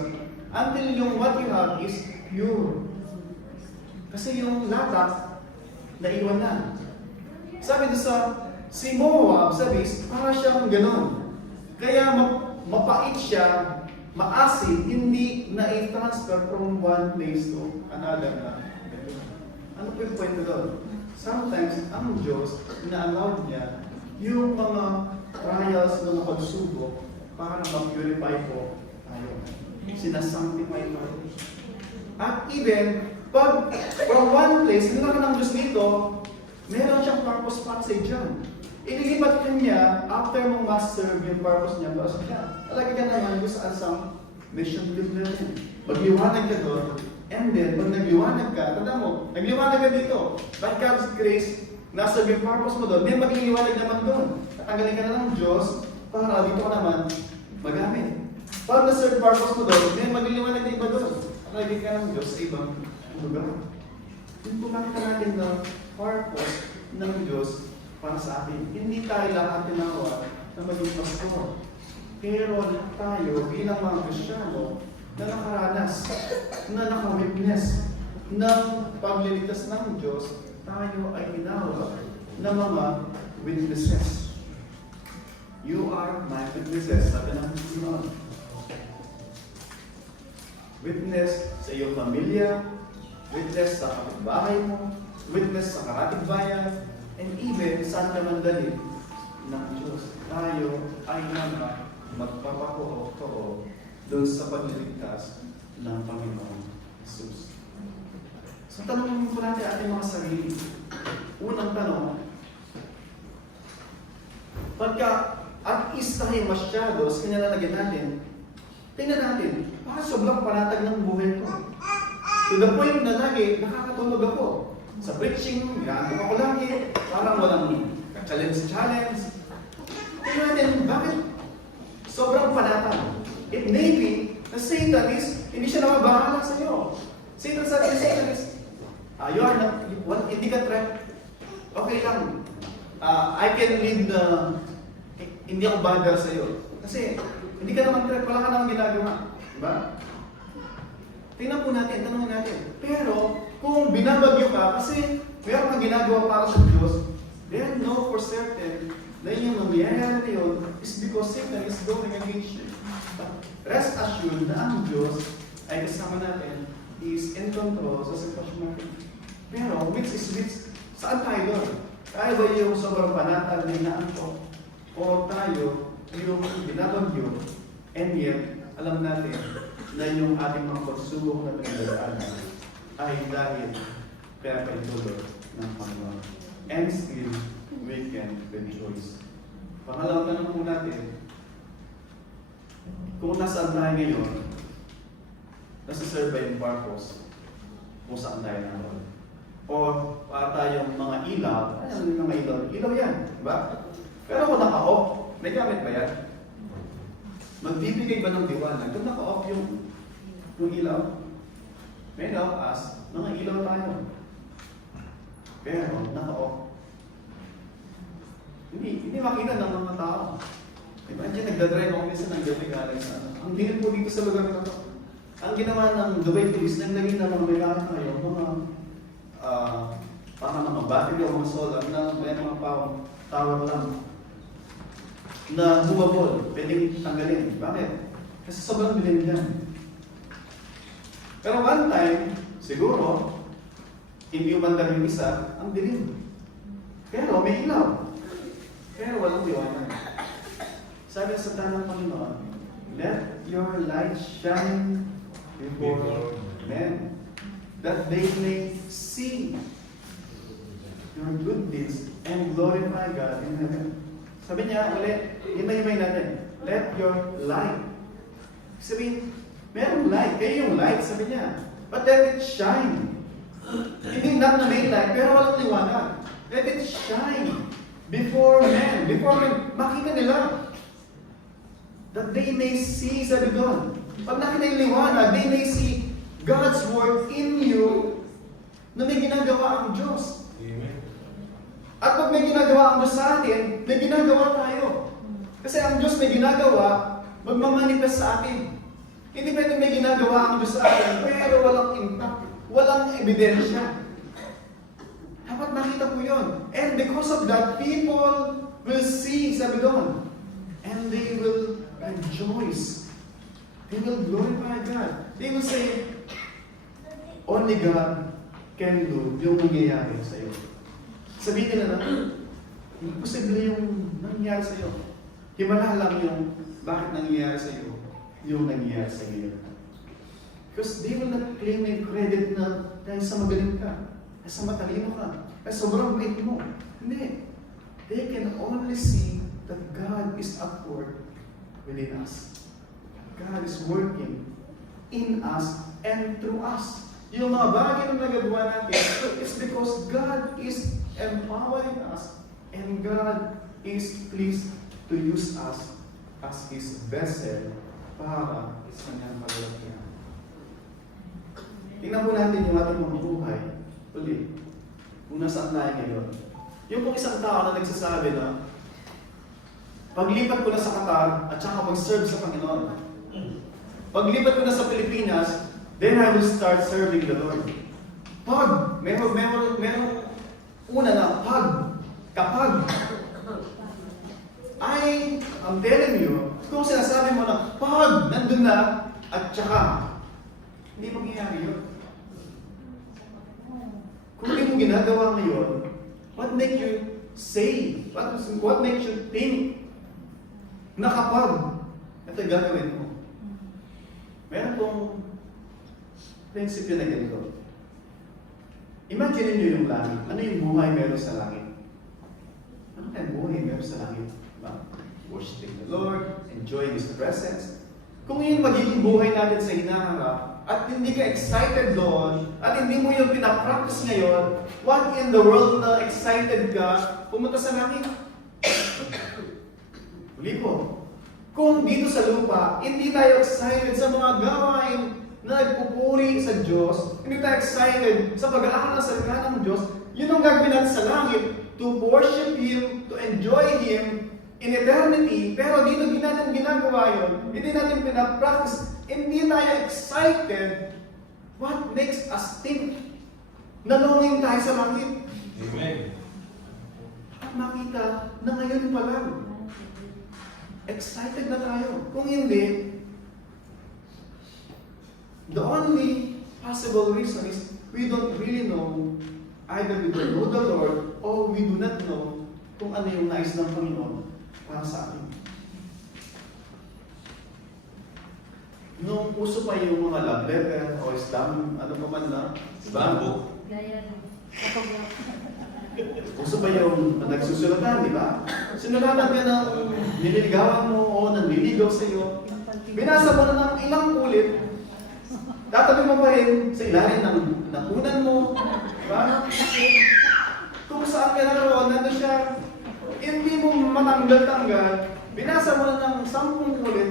until yung what you have is pure. Kasi yung latak, naiwan na. Sabi doon sa, si Moab, sabi, para siyang ganun. Kaya mapait siya, maasim, hindi na i-transfer from one place to another na. Ano po yung point ko doon? Sometimes, ang Diyos, ina-allow niya yung mga trials, mga pagsubok, para ma-purify po tayo. Sinasanctify tayo. At even, pag from one place, hindi naman ang Diyos dito, meron siyang purpose passage dyan. Ililipat ka niya after mong master yung purpose niya para sa kanya. Talaga ka naman doon sa asang mission field natin. Magliwanag ka doon, and then, pag nagliwanag ka, tanda mo, nagliwanag ka dito. By God's grace, nasa yung purpose mo doon, may magliliwanag naman doon. Tatanggalin ka na ng Diyos, para dito ka naman magamit. Pag nasa yung purpose mo doon, may magliliwanag na iba doon. Tatanggalin ka ng Diyos sa ibang lugar. Yung pumakita natin na purpose ng Diyos para sa atin. Hindi tayo lahat tinawa na maging pastor. Pero tayo bilang mga Kristyano na nakaranas, na nakawitness ng pagliligtas ng Diyos, tayo ay tinawa ng mga witnesses. You are my witnesses. Sabi ng Panginoon. Witness sa iyong pamilya, witness sa kapitbahay mo, witness sa karatig bayan, and even saan ka man dalhin ng Diyos. Tayo ay naman magpapakoo doon sa pagliligtas ng Panginoon Jesus. So tanongin po natin ating mga sarili. Unang tanong, pagka at is tayo masyado sa kinalalagyan natin, tingnan natin, bakit sobrang panatag ng buhay ko? To the point na lagi, nakakatulog ako. Sa preaching, ginagawa ako lagi, parang walang challenge. Tingnan natin, bakit sobrang panatag? It may be na Satan is, hindi siya nakabahala sa iyo. Satan sabi ni Satan is, you are not, hindi ka threat. Okay lang. I can lead hindi ako bother sa iyo. Kasi, hindi ka naman threat, wala ka naman ginagawa. Diba? Tingnan po natin, tanongin natin. Pero, kung binabagyo ka, kasi meron kang ginagawa para sa Diyos, then know for certain na yung mangyayari na yun is because Satan is going against you. But rest assured na ang Diyos ay kasama natin, is in control sa sitwasyon natin. Pero, which, saan tayo doon? Tayo ba yung sobrang panatag na inaantok? O tayo yung binabagyo, and yet, alam natin na yung ating mga pagsubok na pinagdadaanan ay dahil pinapahintulot ng Panginoon. And still, we can rejoice. Pangalawang tanong po natin, kung nasaan tayo ngayon, nasa-serve ba yung purpose kung saan tayo naroon? O para tayong mga ilaw, ano yung mga ilaw? Ilaw yan, diba? Pero kung naka-off, may gamit ba yan? Magbibigay ba ng liwanag? Kung naka-off yung ilaw, may as mga ilaw tayo. Pero naka-off. Hindi makita ng mga tao. Imagine, nagdadrive ako minsan ng gabi galing sa ano. Ang tingin po dito sa lugar na ito, ang ginawa ng Dubai Police, naglagay na mga may gamit kayo, mga parang mga battery o mga solar na may mga tower lang na bumabol, pwedeng tanggalin. Bakit? Kasi sobrang bilim dyan. Pero one time, siguro, hindi umandar yung isa, ang dilim. Pero may ilaw. Pero walang liwanag. Sabi sa tanang Panginoon, let your light shine before men, that they may see your good deeds and glorify God in heaven. Sabi niya, ulit, himay-himay natin, let your light. Sabihin, merong light, kayo yung light, sabi niya. But let it shine. Hindi not na may light, pero walang liwanag. Let it shine before men. Makita nila. That they may see, sabi doon. Pag nakita yung liwanag, they may see God's work in you na may ginagawa ang Diyos. Amen. At pag may ginagawa ang Diyos sa atin, may ginagawa tayo. Kasi ang Diyos may ginagawa, magmamanifest sa atin. Hindi pwede may ginagawa ang Diyos sa atin, pero walang impact, walang ebidensya. Dapat makita po yun. And because of that, people will see, sabi doon, and they will rejoice. They will glorify God. They will say, only God can do yung nangyayari sa iyo. Sabihin nila na, imposible yung nangyayari sa iyo. Himala lang yung bakit nangyayari sa iyo, yung nangyayari sa iyo. Because they will not claim yung credit na dahil sa magaling ka, dahil sa matalino ka, dahil sobrang bait mo. Hindi. They can only see that God is at work within us. God is working in us and through us. Yung mga bagay na nagagawa natin, it's because God is empowering us and God is pleased to use us as His vessel para sa kanyang paglalakihan. Tingnan po natin yung ating mga buhay. Ulit, kung nasaan tayo ngayon. Yung kung isang tao na nagsasabi na, paglipat ko na sa Qatar at saka mag-serve sa Panginoon. Paglipat ko na sa Pilipinas, then I will start serving the Lord. Meron una na, kapag I nandun na, at tsaka, hindi mangyayari yun. Kung hindi mo ginagawa ngayon, what make you say? What makes you think na kapag ito gagawin mo? Meron pong prinsipyo na ganito. Imagine niyo yung langit. Ano yung buhay meron sa langit? Ano kayang buhay meron sa langit? Diba? Worshiping the Lord, enjoying His presence. Kung yun magiging buhay natin sa hinaharap, at hindi ka excited doon, at hindi mo yung pinapractice ngayon, what in the world na excited ka, pumunta sa langit? Uli ko, kung dito sa lupa, hindi tayo excited sa mga gawain na nagpupuri sa Diyos, hindi tayo excited sa pag-aaral ng salita ng Diyos, yun ang gagawin natin sa langit, to worship Him, to enjoy Him in eternity, pero dito hindi natin ginagawa yun, hindi natin pinapractice, hindi tayo excited, what makes us think na longing tayo sa langit? Amen. At makita na ngayon pa lang, excited na tayo. Kung hindi, the only possible reason is we don't really know, either we don't know the Lord or we do not know kung ano yung nais ng Panginoon para sa atin. Nung uso pa yung mga love letter o Islam, ano pa man na, Islam book. uso pa yung nagsusulatan, di ba? Sinulatan ka ng nililigawan mo o nanliligaw sa iyo. Binasa mo na ng ilang ulit, tatabi mo pa rin sa ilalim ng nakunan mo. Diba? Kung saan ka naroon, nandun siya, hindi mo matanggal-tanggal, binasa mo na ng 10 ulit,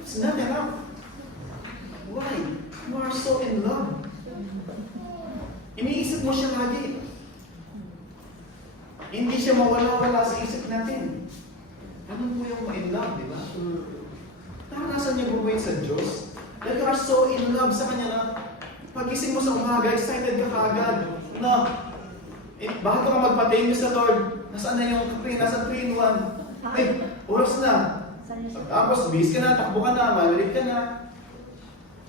it's not enough. Why? You are so in love. Iniisip mo siya lagi. Hindi siya mawala-wala sa isip natin. Ano po yung in love, di ba? Naranasan niya bubuhay sa Diyos. That you are so in love sa Kanya na pagising mo sa umaga, excited ka kaagad na bago ka magpatingin sa Lord, nasaan na yung kape, nasa 3-in-1. Ay, oras na. Tapos, bis ka na, takbo ka na, malalit ka na.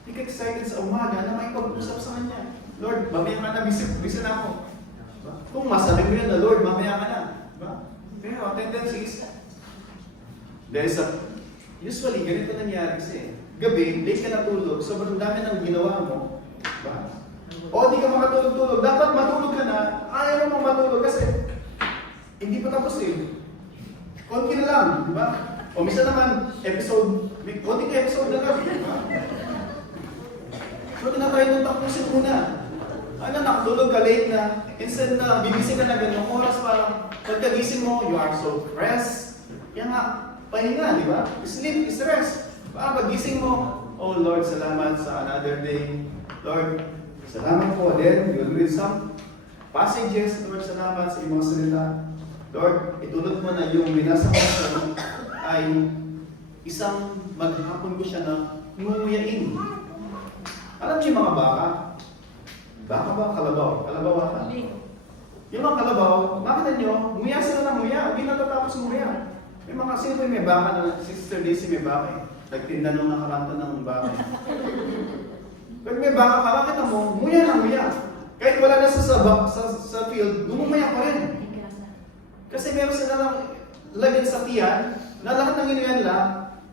Hindi ka excited sa umaga na may pag-usap sa Kanya. Lord, mamaya ka na, bisa na ako. Kung masabi mo yun na, Lord, mamaya ka na. Pero ang tendency is, usually, ganito nangyari kasi, gabi, late ka natulog, sobrang dami ng ginawa mo. Diba? O di ka makatulog-tulog, dapat matulog ka na, ayaw mo matulog kasi hindi pa tapos eh. Konti na lang, di ba? O misa naman, konting episode na lang, di ba? So tinatry nung tapusin muna. Ano, nakatulog ka late na, instead na gigising ka na ganong oras para pagkagising mo, you are so fresh. Kaya nga, pahinga, di ba? Sleep is rest. Para pagising mo, oh Lord, salamat sa another day. Lord, salamat po din. You'll read some passages. Lord, salamat sa iyong mga salita. Lord, itulot mo na yung binasa ko ay isang maghapon ko siya na nguyain. Alam niyo yung mga baka? Baka ba? Kalabaw? Kalabaw ata? Yung mga kalabaw, makita niyo, nguya sila ng nguya. Hindi natatapos nguya. May mga sino may baka na, Sister Daisy may baka eh. Nagtinda nung nakaranta ng baka. Pag may baka ka, makita mo, nguya na nguya. Kahit wala na sa field, gumumaya pa rin. Kasi meron sila lang lagyan sa tiyan, na lahat ng inuyan nila,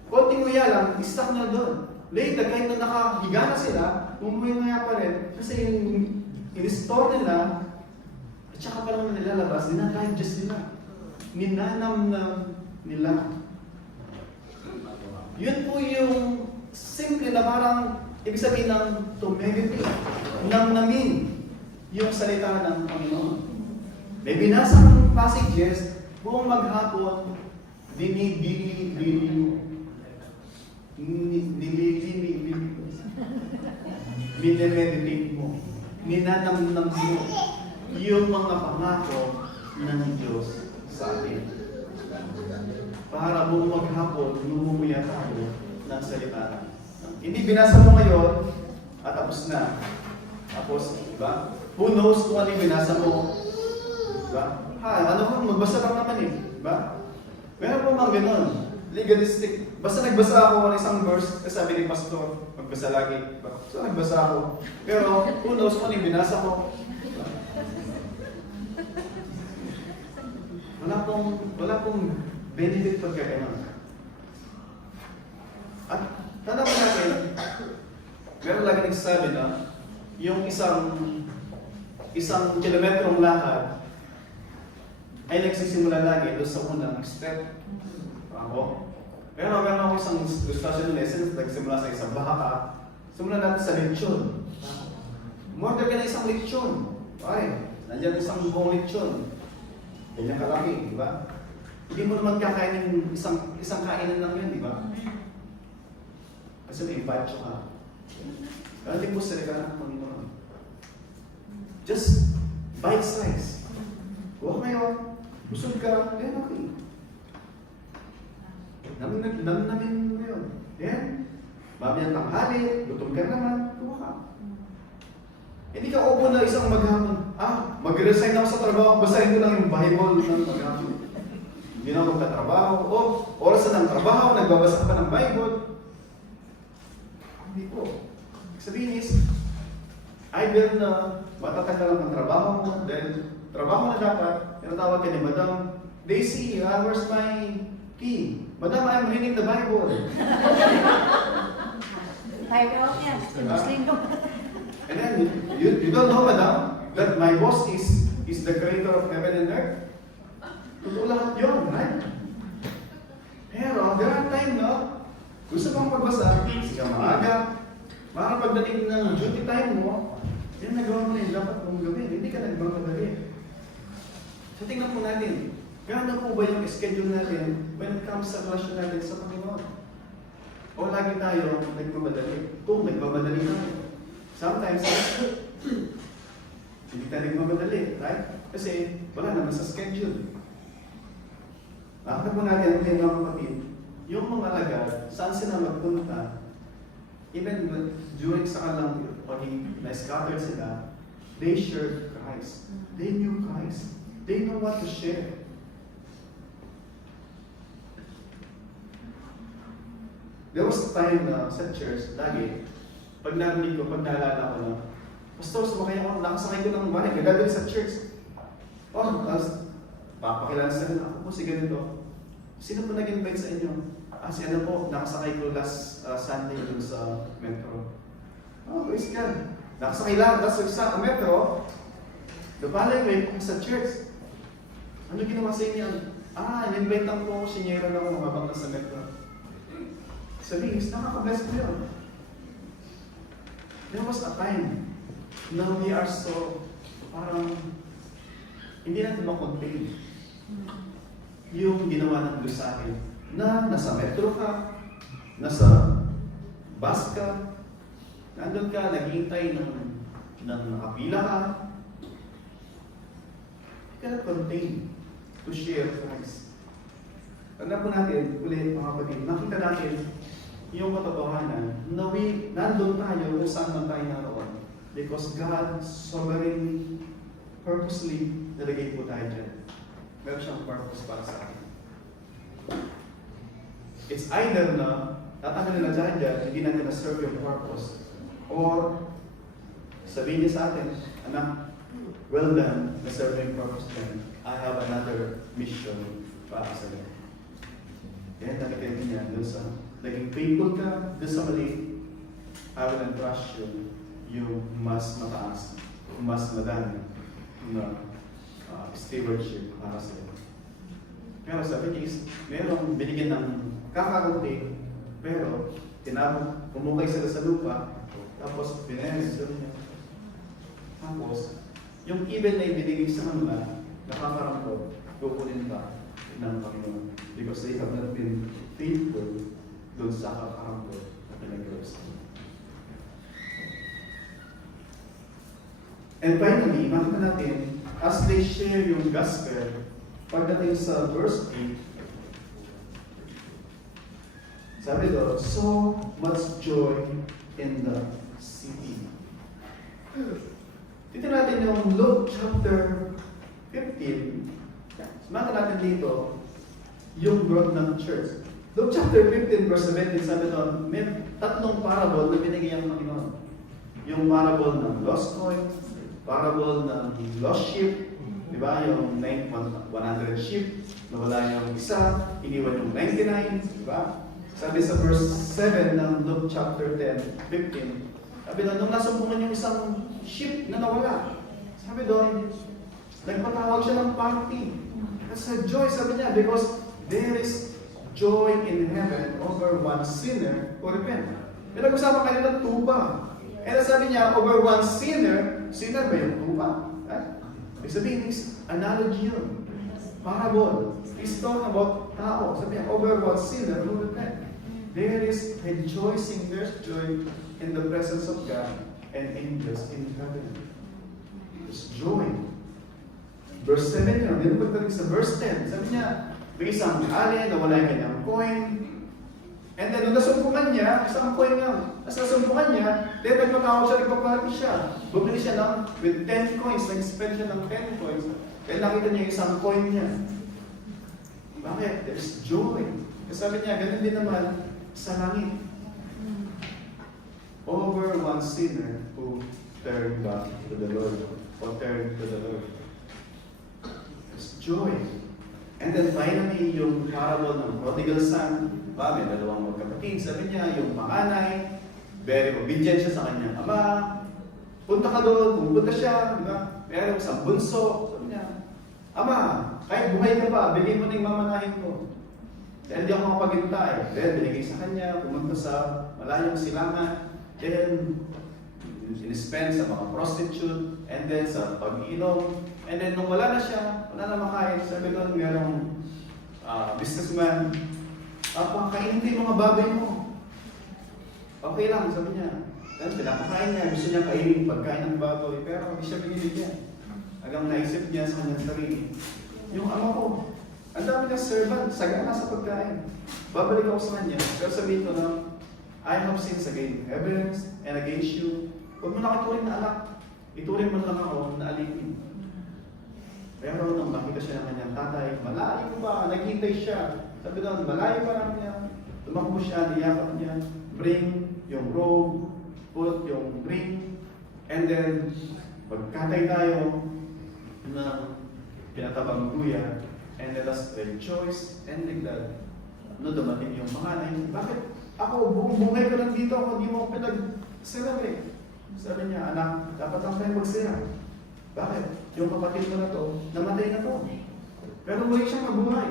konting nguya lang, istak na doon. Later, kahit na nakahiga na sila, gumumaya pa rin. Kasi yung in-store nila, at saka pa lang nilalabas, dinaddigest nila. Ninanam nila. Yun po yung simple na parang ibig sabihin ng to meditate, ng namin yung salita ng Panginoon. May binasang passages buong maghapon, minimeditate mo, ninanamnam mo yung mga pangako ng Diyos sa atin. Para buong maghapon, lumumuya tayo ng salita. Hindi binasa mo ngayon, at tapos na. Tapos, diba? Who knows kung ano yung binasa mo? Diba? Ano kung magbasa lang naman eh. Diba? Meron po mga ganun. Legalistic Basta nagbasa ako ng isang verse, kasi sabi ni Pastor, magbasa lagi. So nagbasa ako. Pero who knows kung ano yung binasa ko. Wala pong benefit pagkakailan. At tanda mo natin, meron lagi nagsasabi na yung isang kilometrong lakad ay nagsisimula lagi doon sa unang step. Ako. Pero meron ako isang discussion lesson, nagsimula sa isang baka. Simulan natin sa lechon. Umorder ka na isang lechon. Ay, nandiyan isang buong lechon. Ganyan kalaki, di ba? Hindi mo naman kakain ng isang kainan lang yun, di ba? Kasi may bacho ka. Kaya hindi mo sa regalo ng Panginoon. Just bite size. Huwag ngayon. Busog ka. Yan, okay. Namin mo yun. Yan. Mamaya tanghali. Gutom ka naman. Tuwa ka. Hindi ka opo na isang maghapon. Mag-resign ako sa trabaho. Basahin ko lang yung Bible ng maghapon. Hindi na ako magtatrabaho. O, oras na ng trabaho. Nagbabasa ka pa ng Bible. Hindi po. Sabihin is, either na matatag ka lang ng trabaho mo, then trabaho na dapat, tinatawag ka ni Madam, Daisy, where's my key? Madam, I'm reading the Bible. Bible yan. Muslim ko. And then, you don't know, Madam, that my boss is the creator of heaven and earth? Totoo lahat yun, right? Pero, there are time na, gusto mong magbasa, sige maaga, baka pagdating ng duty time mo, yan nagawa mo na yung dapat mong gawin. Hindi ka nagmamadali. So tingnan po natin, gaano po ba yung schedule natin when it comes sa relasyon natin sa Panginoon? O lagi tayo nagmamadali? Kung nagmamadali tayo. Sometimes, hindi tayo nagmamadali, right? Kasi wala naman sa schedule. Nakita po natin, mga kapatid, yung mga alagad, saan sila magpunta, even during sa kanilang pagiging na-scattered sila, they shared Christ. They knew Christ. They know what to share. There was a time na sa church, lagi, pag narinig ko, pag naalala ko na, Pastor, sumakay ako, nakasakay ko ng bahay, gagawin sa church. Tapos, papakilala sa nila, ako po si ganito. Sino po nag-invite sa inyo? Si ano po, nakasakay ko last Sunday dun sa metro. Praise God. Nakasakay lang, tapos sa metro, lumalay ko sa church. Ano ginawa sa inyo? In-invite lang po ako, sinyera na ako habang nasa metro. Sabihin, nakaka-bless ko yun. There was a time na we are so, parang, hindi natin makontain yung ginawa ng Diyos sa akin. Na nasa metro ka, nasa bus ka, nandun ka, naghihintay ng nakapila ka. You cannot contain to share Christ. Tanda po natin, ulit mga kapatid, makita natin yung katotohanan na nandun tayo kung saan man tayo naroon. Because God sovereignly, purposely, nalagay po tayo dyan. Meron siyang purpose para sa atin. It's either na tatanggalin na dyan, hindi natin na-serve yung purpose. Or, sabihin niya sa atin, anak, well done, na-serve yung purpose dyan. I have another mission para sa iyo. Kaya talagang niya, doon sa naging faithful ka, doon sa mali, I will entrust you yung mas mataas, mas madami na stewardship para sa iyo. Pero sabi niya is, merong binigyan ng kakakunti, pero pumukay sila sa lupa, tapos pinayasin niya. Tapos, yung even na ibinigay sa kanila, nakakarampot, kukunin pa ng Panginoon. Because they have not been faithful doon sa kakarampot na pinagawa sa kanila. And finally, makita natin, as they share yung gospel, pagdating sa verse 8, sabi doon, so much joy in the city. Dito natin yung Luke chapter 15. Makita natin dito yung growth ng church. Luke chapter 15 verse 17, sabi doon, may tatlong parable na binigay ang Panginoon. Yung parable ng lost coin, parable ng lost sheep, di ba? Yung 100 sheep, nawala yung isa, iniwan yung 99, di ba? Sabi sa verse 7 ng Luke chapter 10, 15, sabi doon, nung nasumpungan yung isang sheep na nawala, sabi doon, nagpatawag siya ng party. That's a joy, sabi niya, because there is joy in heaven over one sinner who repent. Pinag-usapan kayo ng tupa. And sabi niya, over one sinner ba yung tupa? Ibig sabihin, analogy yun. Parable. He's talking about tao. Sabi niya, over one sinner who repent. There is rejoicing, there's joy in the presence of God and angels in heaven. There's joy. Verse 7 yun, dito pagdating sa verse 10, sabi niya, may isang alien, nawala yung kanyang coin, and then nung nasumpungan niya, isang coin nga, as nasumpungan niya, then nagpatawag siya, nagpaparty siya. Bumili siya ng, with 10 coins, nag-spend siya ng 10 coins, then nakita niya yung isang coin niya. Bakit? There's joy. Kasi sabi niya, ganun din naman sa langit. Over one sinner who turned back to the Lord, or turned to the Lord. There's joy. And then finally, yung parable ng prodigal son, may dalawang magkapatid. Sabi niya, yung panganay, very obedient siya sa kanyang ama. Punta ka doon, pupunta siya, di ba? Meron isang bunso. Sabi niya, Ama, kahit buhay ka pa, bigay mo na yung mamanahin ko. Dahil di ako makapaghintay. Then, binigay sa kanya, pumunta sa malayong silangan. Then, in-spend sa mga prostitute, and then sa pag-inom. And then, nung wala na siya, wala na makain, sabi doon, merong businessman, pakainin ko yung mga baboy mo. Okay lang, sabi niya. Then, pinapakain niya, gusto niya kainin pagkain ng baboy, pero hindi siya binibigyan. Hanggang naisip niya sa kanyang sarili, yung ama ko, ang dami niyang servant, sagana sa pagkain. Babalik ako sa kanya, pero sabihin ko na, I have sinned against heaven and against you. Huwag mo na kituring na anak, ituring mo lang ako na alipin. Pero nung makita siya ng kanyang tatay, malayo pa, naghintay siya. Sabi doon, malayo pa lang niya. Tumakbo siya, niyakap niya, bring yung robe, put yung ring, and then, pagkatay tayo na pinatabang guya, and let us rejoice and neglag. Ano dumating yung panganay? Bakit? Ako, buong buhay ko nandito, ako di mo pinag-celebrate. Sabi niya, anak, dapat lang tayo mag-celebrate. Bakit? Yung kapatid mo na to, namatay na to. Pero muli siyang mabuhay.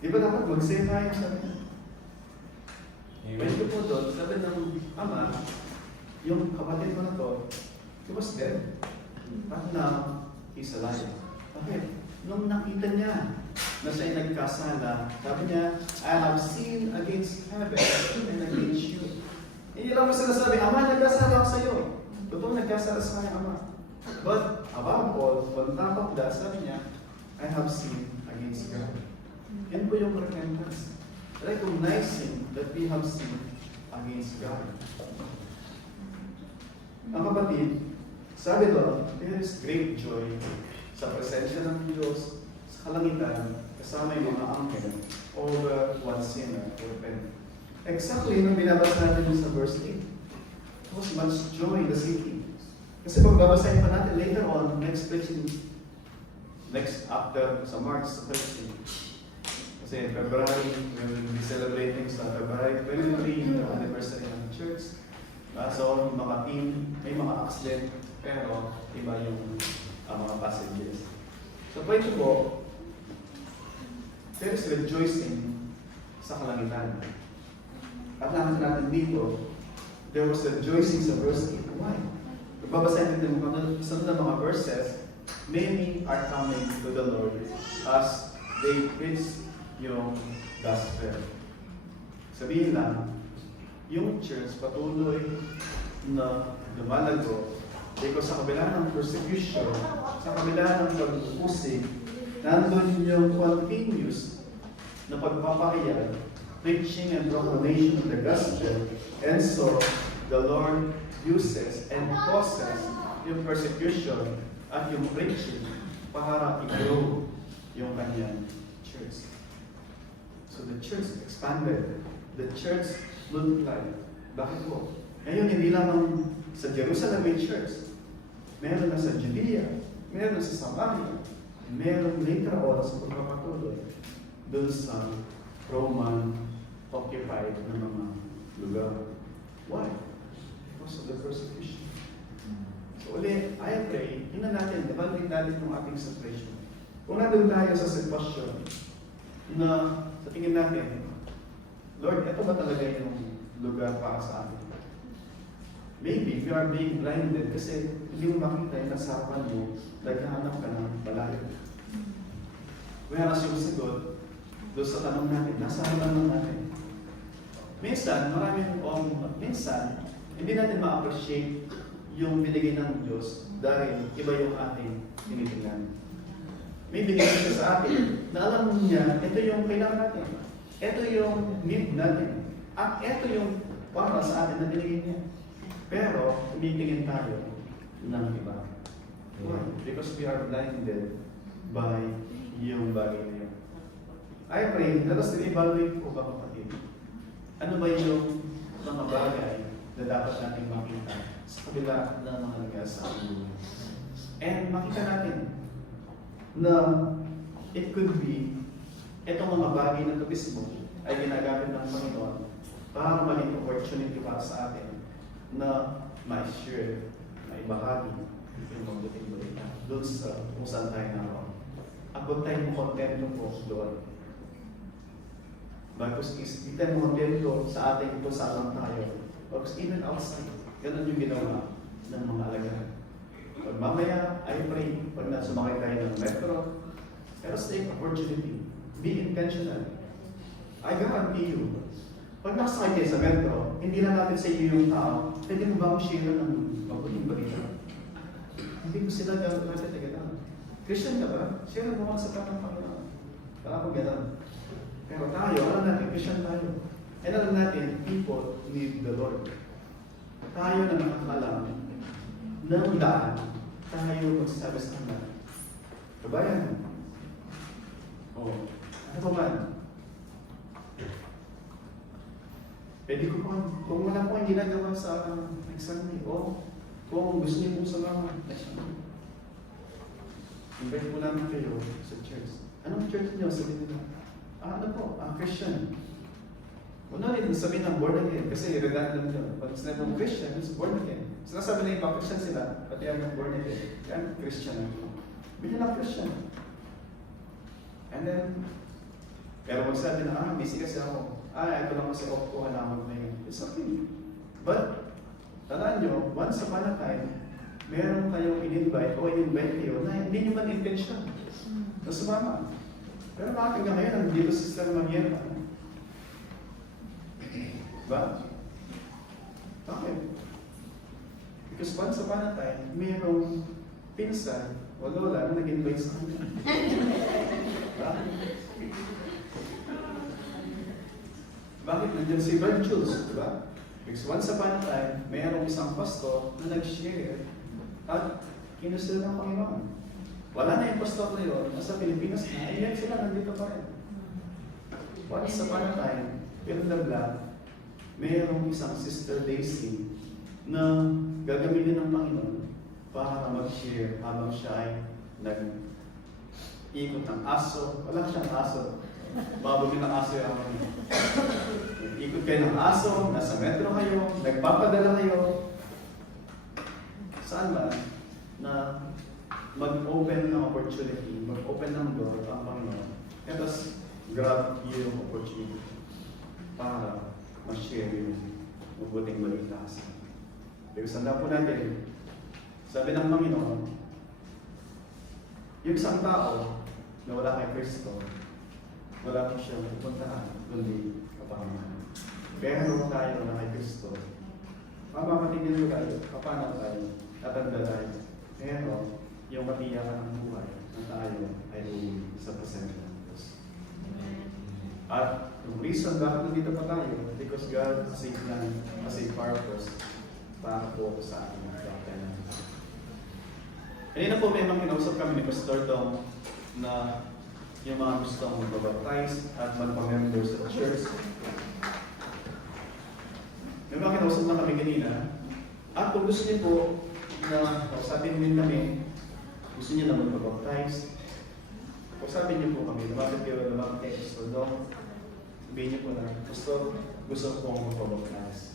Di ba dapat mag-say tayo? Sabi niya. Pwede po doon, sabi ng ama, yung kapatid mo na to, he was dead. But now, he's alive. Bakit? Nung nakita niya na siya'y nagkasala, sabi niya, I have sinned against heaven and against you. Hindi lang mo sinasabi, Ama, nagkasala ako sa iyo. Totoo nagkasala sa kanyang ama. But above all, on top of that, sabi niya, I have sinned against God. Yan po yung repentance. Recognizing that we have sinned against God. Ang kapatid, sabi doon, there is great joy sa presensya ng Diyos, sa kalangitan, kasama yung mga angel, over one sinner who repent. Exactly yung binabasa natin sa verse 8. There was much joy in the city. Kasi pag babasahin pa natin later on, next after sa March 13. Kasi February, we will be celebrating sa February 23, the anniversary ng church. So, mga team, may mga accident, pero iba yung mga passages. So, pwede po, there is rejoicing sa kalangitan. At nakita natin dito, there was rejoicing sa verse 8. Why? Kung babasahin natin sa mga verses, many are coming to the Lord as they preach yung gospel. Sabihin lang, yung church patuloy na lumalago because sa kabila ng persecution, sa kabila ng pag-uusig, nandun yung continuous na pagpapahayag, preaching and proclamation of the gospel, and so the Lord uses and causes yung persecution at yung preaching para i-grow yung kanyang church. So the church expanded. The church multiplied. Bakit po? Ngayon, hindi lamang sa Jerusalem may church. Meron na sa Judea. Meron sa Samaria. Meron later on sa pagpapatuloy doon sa Roman occupied na mga lugar. Why? Because of the persecution. So ulit, I pray, yun na natin, evaluate natin yung ating situation. Kung nandun tayo sa sitwasyon na sa tingin natin, Lord, ito ba talaga yung lugar para sa atin? Maybe we are being blinded kasi hindi mo makita yung nasa harapan mo, naghahanap ka ng malayo. Whereas yung sagot, doon sa tanong natin, nasa harapan mo natin. Minsan, minsan, hindi natin ma-appreciate yung binigay ng Diyos dahil iba yung ating tinitingnan. May bigay siya sa atin na alam niya, ito yung kailangan natin. Ito yung need natin. At ito yung para sa atin na binigay niya. Pero, tumitingin tayo ng iba. Why? Because we are blinded by yung bagay na yun. I pray, let us evaluate po ba kapatid? Ano ba yung mga bagay na dapat natin makita sa kabila ng mga nangyari sa ating buhay? And makita natin na it could be itong mga bagay na ito mismo ay ginagamit ng Panginoon para maging opportunity para sa atin na ma-share, maibahagi yung mabuting balita doon sa kung saan tayo naroon. At huwag tayong kontento po doon. Because di tayo kontento sa ating kung saan lang tayo. Because even outside, ganun yung ginawa ng mga alagad. Pag mamaya, I pray, pag nasumakay tayo ng metro, let us take opportunity. Be intentional. I guarantee you, pag nakasakay kayo sa metro, hindi lang natin sa iyo yung tao, pwede mo ba akong share ng mabuting balita? Hindi ko sila natin agad. Christian ka ba? Share mo ka sa tapang Panginoon. Kala ko gano'n. Pero tayo, alam natin, Christian tayo. And alam natin, people need the Lord. Tayo na nakakalam ng daan, tayo magsasabi sa kanila. Kabayan. Oh, ano pa man? Pwede ko pa, kung wala po ang ginagawa sa exam niyo, o kung gusto niyo po sa mga invite po namin kayo sa church. Anong church niyo? Sabihin nila, ano po? Christian. Una rin sabihin ng born again, kasi redundant yun. Pag sinabi ng Christian, it's born again. Sinasabi na iba, Christian sila, pati ang born again. Yan, Christian. Bigyan ng Christian. And then, pero magsabi na, busy kasi ako. Ito lang kasi off ko, alam na yun. It's okay. But, tandaan nyo, once upon a time, meron kayong in-invite o in-invite kayo na hindi nyo man intention na sumama. Pero bakit nga ngayon, nandito si Sister Mariela? Diba? Bakit? Because once upon a time, mayroong pinsan o lola na nag-invite sa kanya. Bakit nandiyan si Brad Jules, diba? Because once upon a time, mayroong isang pastor na nag-share at kinusil ng Panginoon. Wala na yung pastor na yun, nasa Pilipinas na, and yet sila nandito pa rin. Once upon a time, in the blood, mayroong isang Sister Daisy na gagamitin ng Panginoon para mag-share habang siya ay nag-ikot ng aso. Wala siyang aso. Babagin ng aso yung amin. Ikot kayo ng aso, nasa metro kayo, nagpapadala kayo. Saan ba? Na mag-open ng opportunity, mag-open ng door ang Panginoon. Let us grab yung opportunity para ma-share yung mabuting balita sa atin. Pero sanda po natin, sabi ng Panginoon, yung isang tao na wala kay Kristo, wala po siyang pupuntahan, kundi kapamahan. Pero tayo na kay Kristo, mamapatingin mo tayo, kapanaw tayo, tatanda tayo. Pero yung matiyakan ng buhay na tayo ay uuwi sa presensya ng Diyos. At yung reason bakit nandito pa tayo, because God has a plan, has a purpose para po sa ating mga kapatid. Kanina po may mga kinausap kami ni Pastor Dong na yung mga gustong magbabaptize at magpa-member sa church. May mga kinausap na kami kanina. At kung gusto niyo po na kausapin din kami, gusto niyo na magbabaptize, kausapin niyo po kami, lumapit kayo, lumapit kayo. So, sabihin niyo po na gusto kong magbabaptize.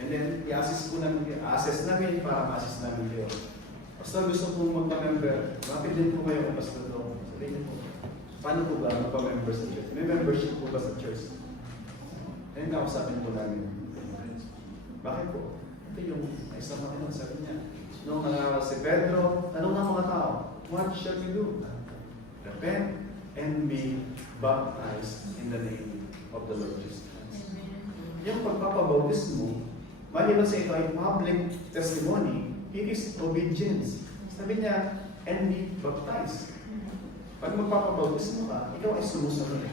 And then, i-assess namin para ma-assess namin kayo. Basta gusto kong magpa-member, lumapit din po kayo kung Pastor Dong. Sabihin niyo po, paano po ba magpa-member sa church? May membership po ba sa church? And kausapin po namin. Bakit po? Ito yung isang Panginoon, sabi niya. Nung nangaral si Pedro, anong ng mga tao? What shall we do? Repent and be baptized in the name of the Lord Jesus Christ. Yung pagpapabautismo, maliban sa ito ay public testimony, it is obedience. Sabi niya, and be baptized. Pag magpapabautismo ka, ikaw ay sumusunod.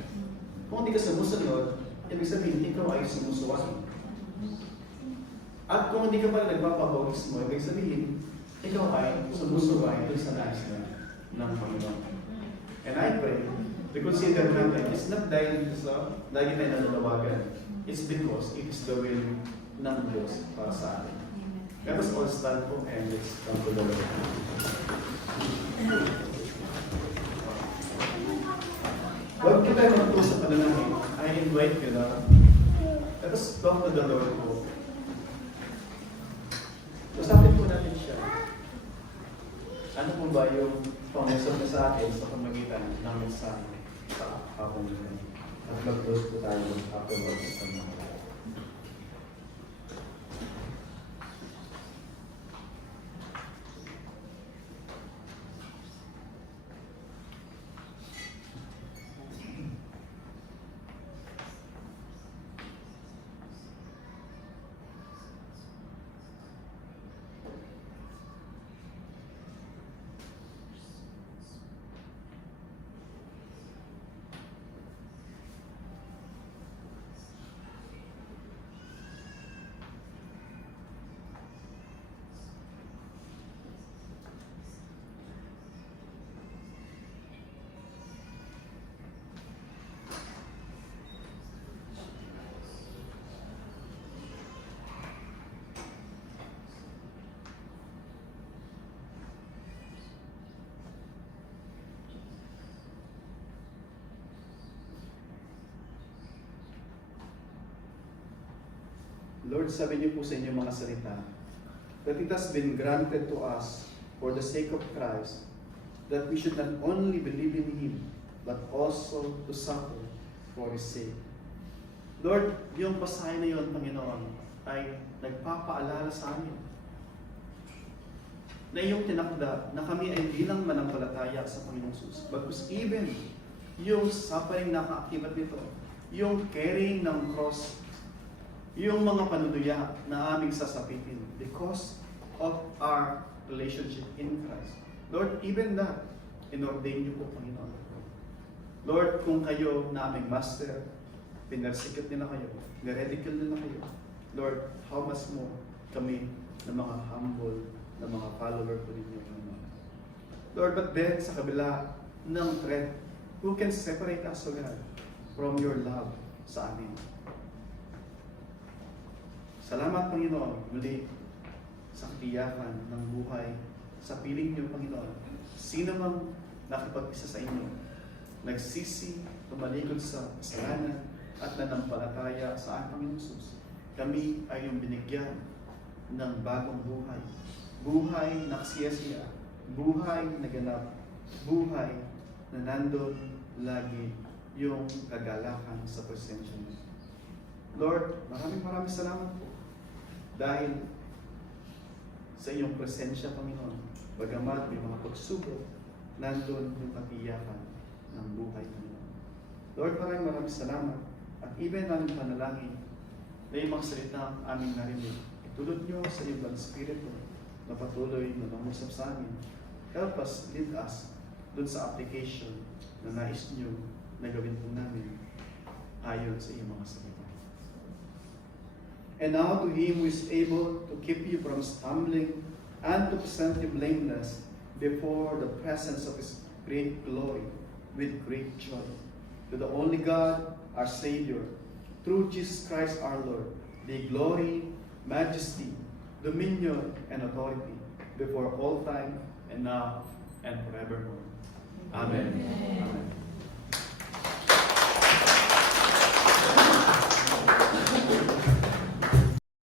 Kung hindi ka sumusunod, ibig sabihin, ikaw ay sumusuway. At kung hindi ka pala nagpapabautismo, ibig sabihin, ikaw ay sumusuway doon sa nais ng Panginoon. And I pray, reconsider natin, it's not dahil sa lagi tayo nananawagan. It's because it is the will ng Diyos para sa atin. Let us all stand po and let's come to the Lord. Huwag po tayo magtuwa sa pananangin. I invite you na let us talk to the Lord po. Usapin po natin siya. Ano po ba yung pang-resort na sa atin sa pamagitan ng mensahe sa kapamilya? At mag-close po tayo afterwards. Lord, sabi niyo po sa inyong mga salita, that it has been granted to us for the sake of Christ, that we should not only believe in Him, but also to suffer for His sake. Lord, yung pasahe na yun, Panginoon, ay nagpapaalala sa amin na iyong tinakda na kami ay bilang manampalataya sa Panginoong Jesus. But even yung suffering na kaakibat nito, yung carrying ng cross, yung mga panunuya na aming sasapitin because of our relationship in Christ. Lord, even that, inordain niyo po, Panginoon. Lord, kung kayo na aming master, pinarsikot nila kayo, niredicule nila kayo, Lord, how much more kami na mga humble, na mga follower po ninyo, Panginoon. Lord, but then, sa kabila ng threat, who can separate us, O God, from your love sa amin? Salamat, Panginoon, muli sa katiyakan ng buhay sa piling niyo, Panginoon. Sino mang nakipag-isa sa inyo, nagsisi, tumalikod sa kasalanan at nanampalataya sa ating Panginoon Jesus, kami ay yung binigyan ng bagong buhay. Buhay na kasiyasiya, buhay na ganap, buhay na nandun lagi yung kagalakan sa presensya niyo. Lord, maraming salamat po. Dahil sa iyong presensya, Panginoon, bagamat may mga pagsubok, nandun yung katiyakan ng buhay, Panginoon. Lord, maraming salamat. At even namin panalangin na yung mga salita aming narinig, itulot nyo sa iyong Holy Spirit na patuloy na mangusap sa amin. Help us, lead us, dun sa application na nais nyo na gawin po namin ayon sa iyong mga salita. And now to Him who is able to keep you from stumbling and to present you blameless before the presence of His great glory with great joy. To the only God, our Savior, through Jesus Christ our Lord, be glory, majesty, dominion, and authority before all time and now and forevermore. Amen. Amen.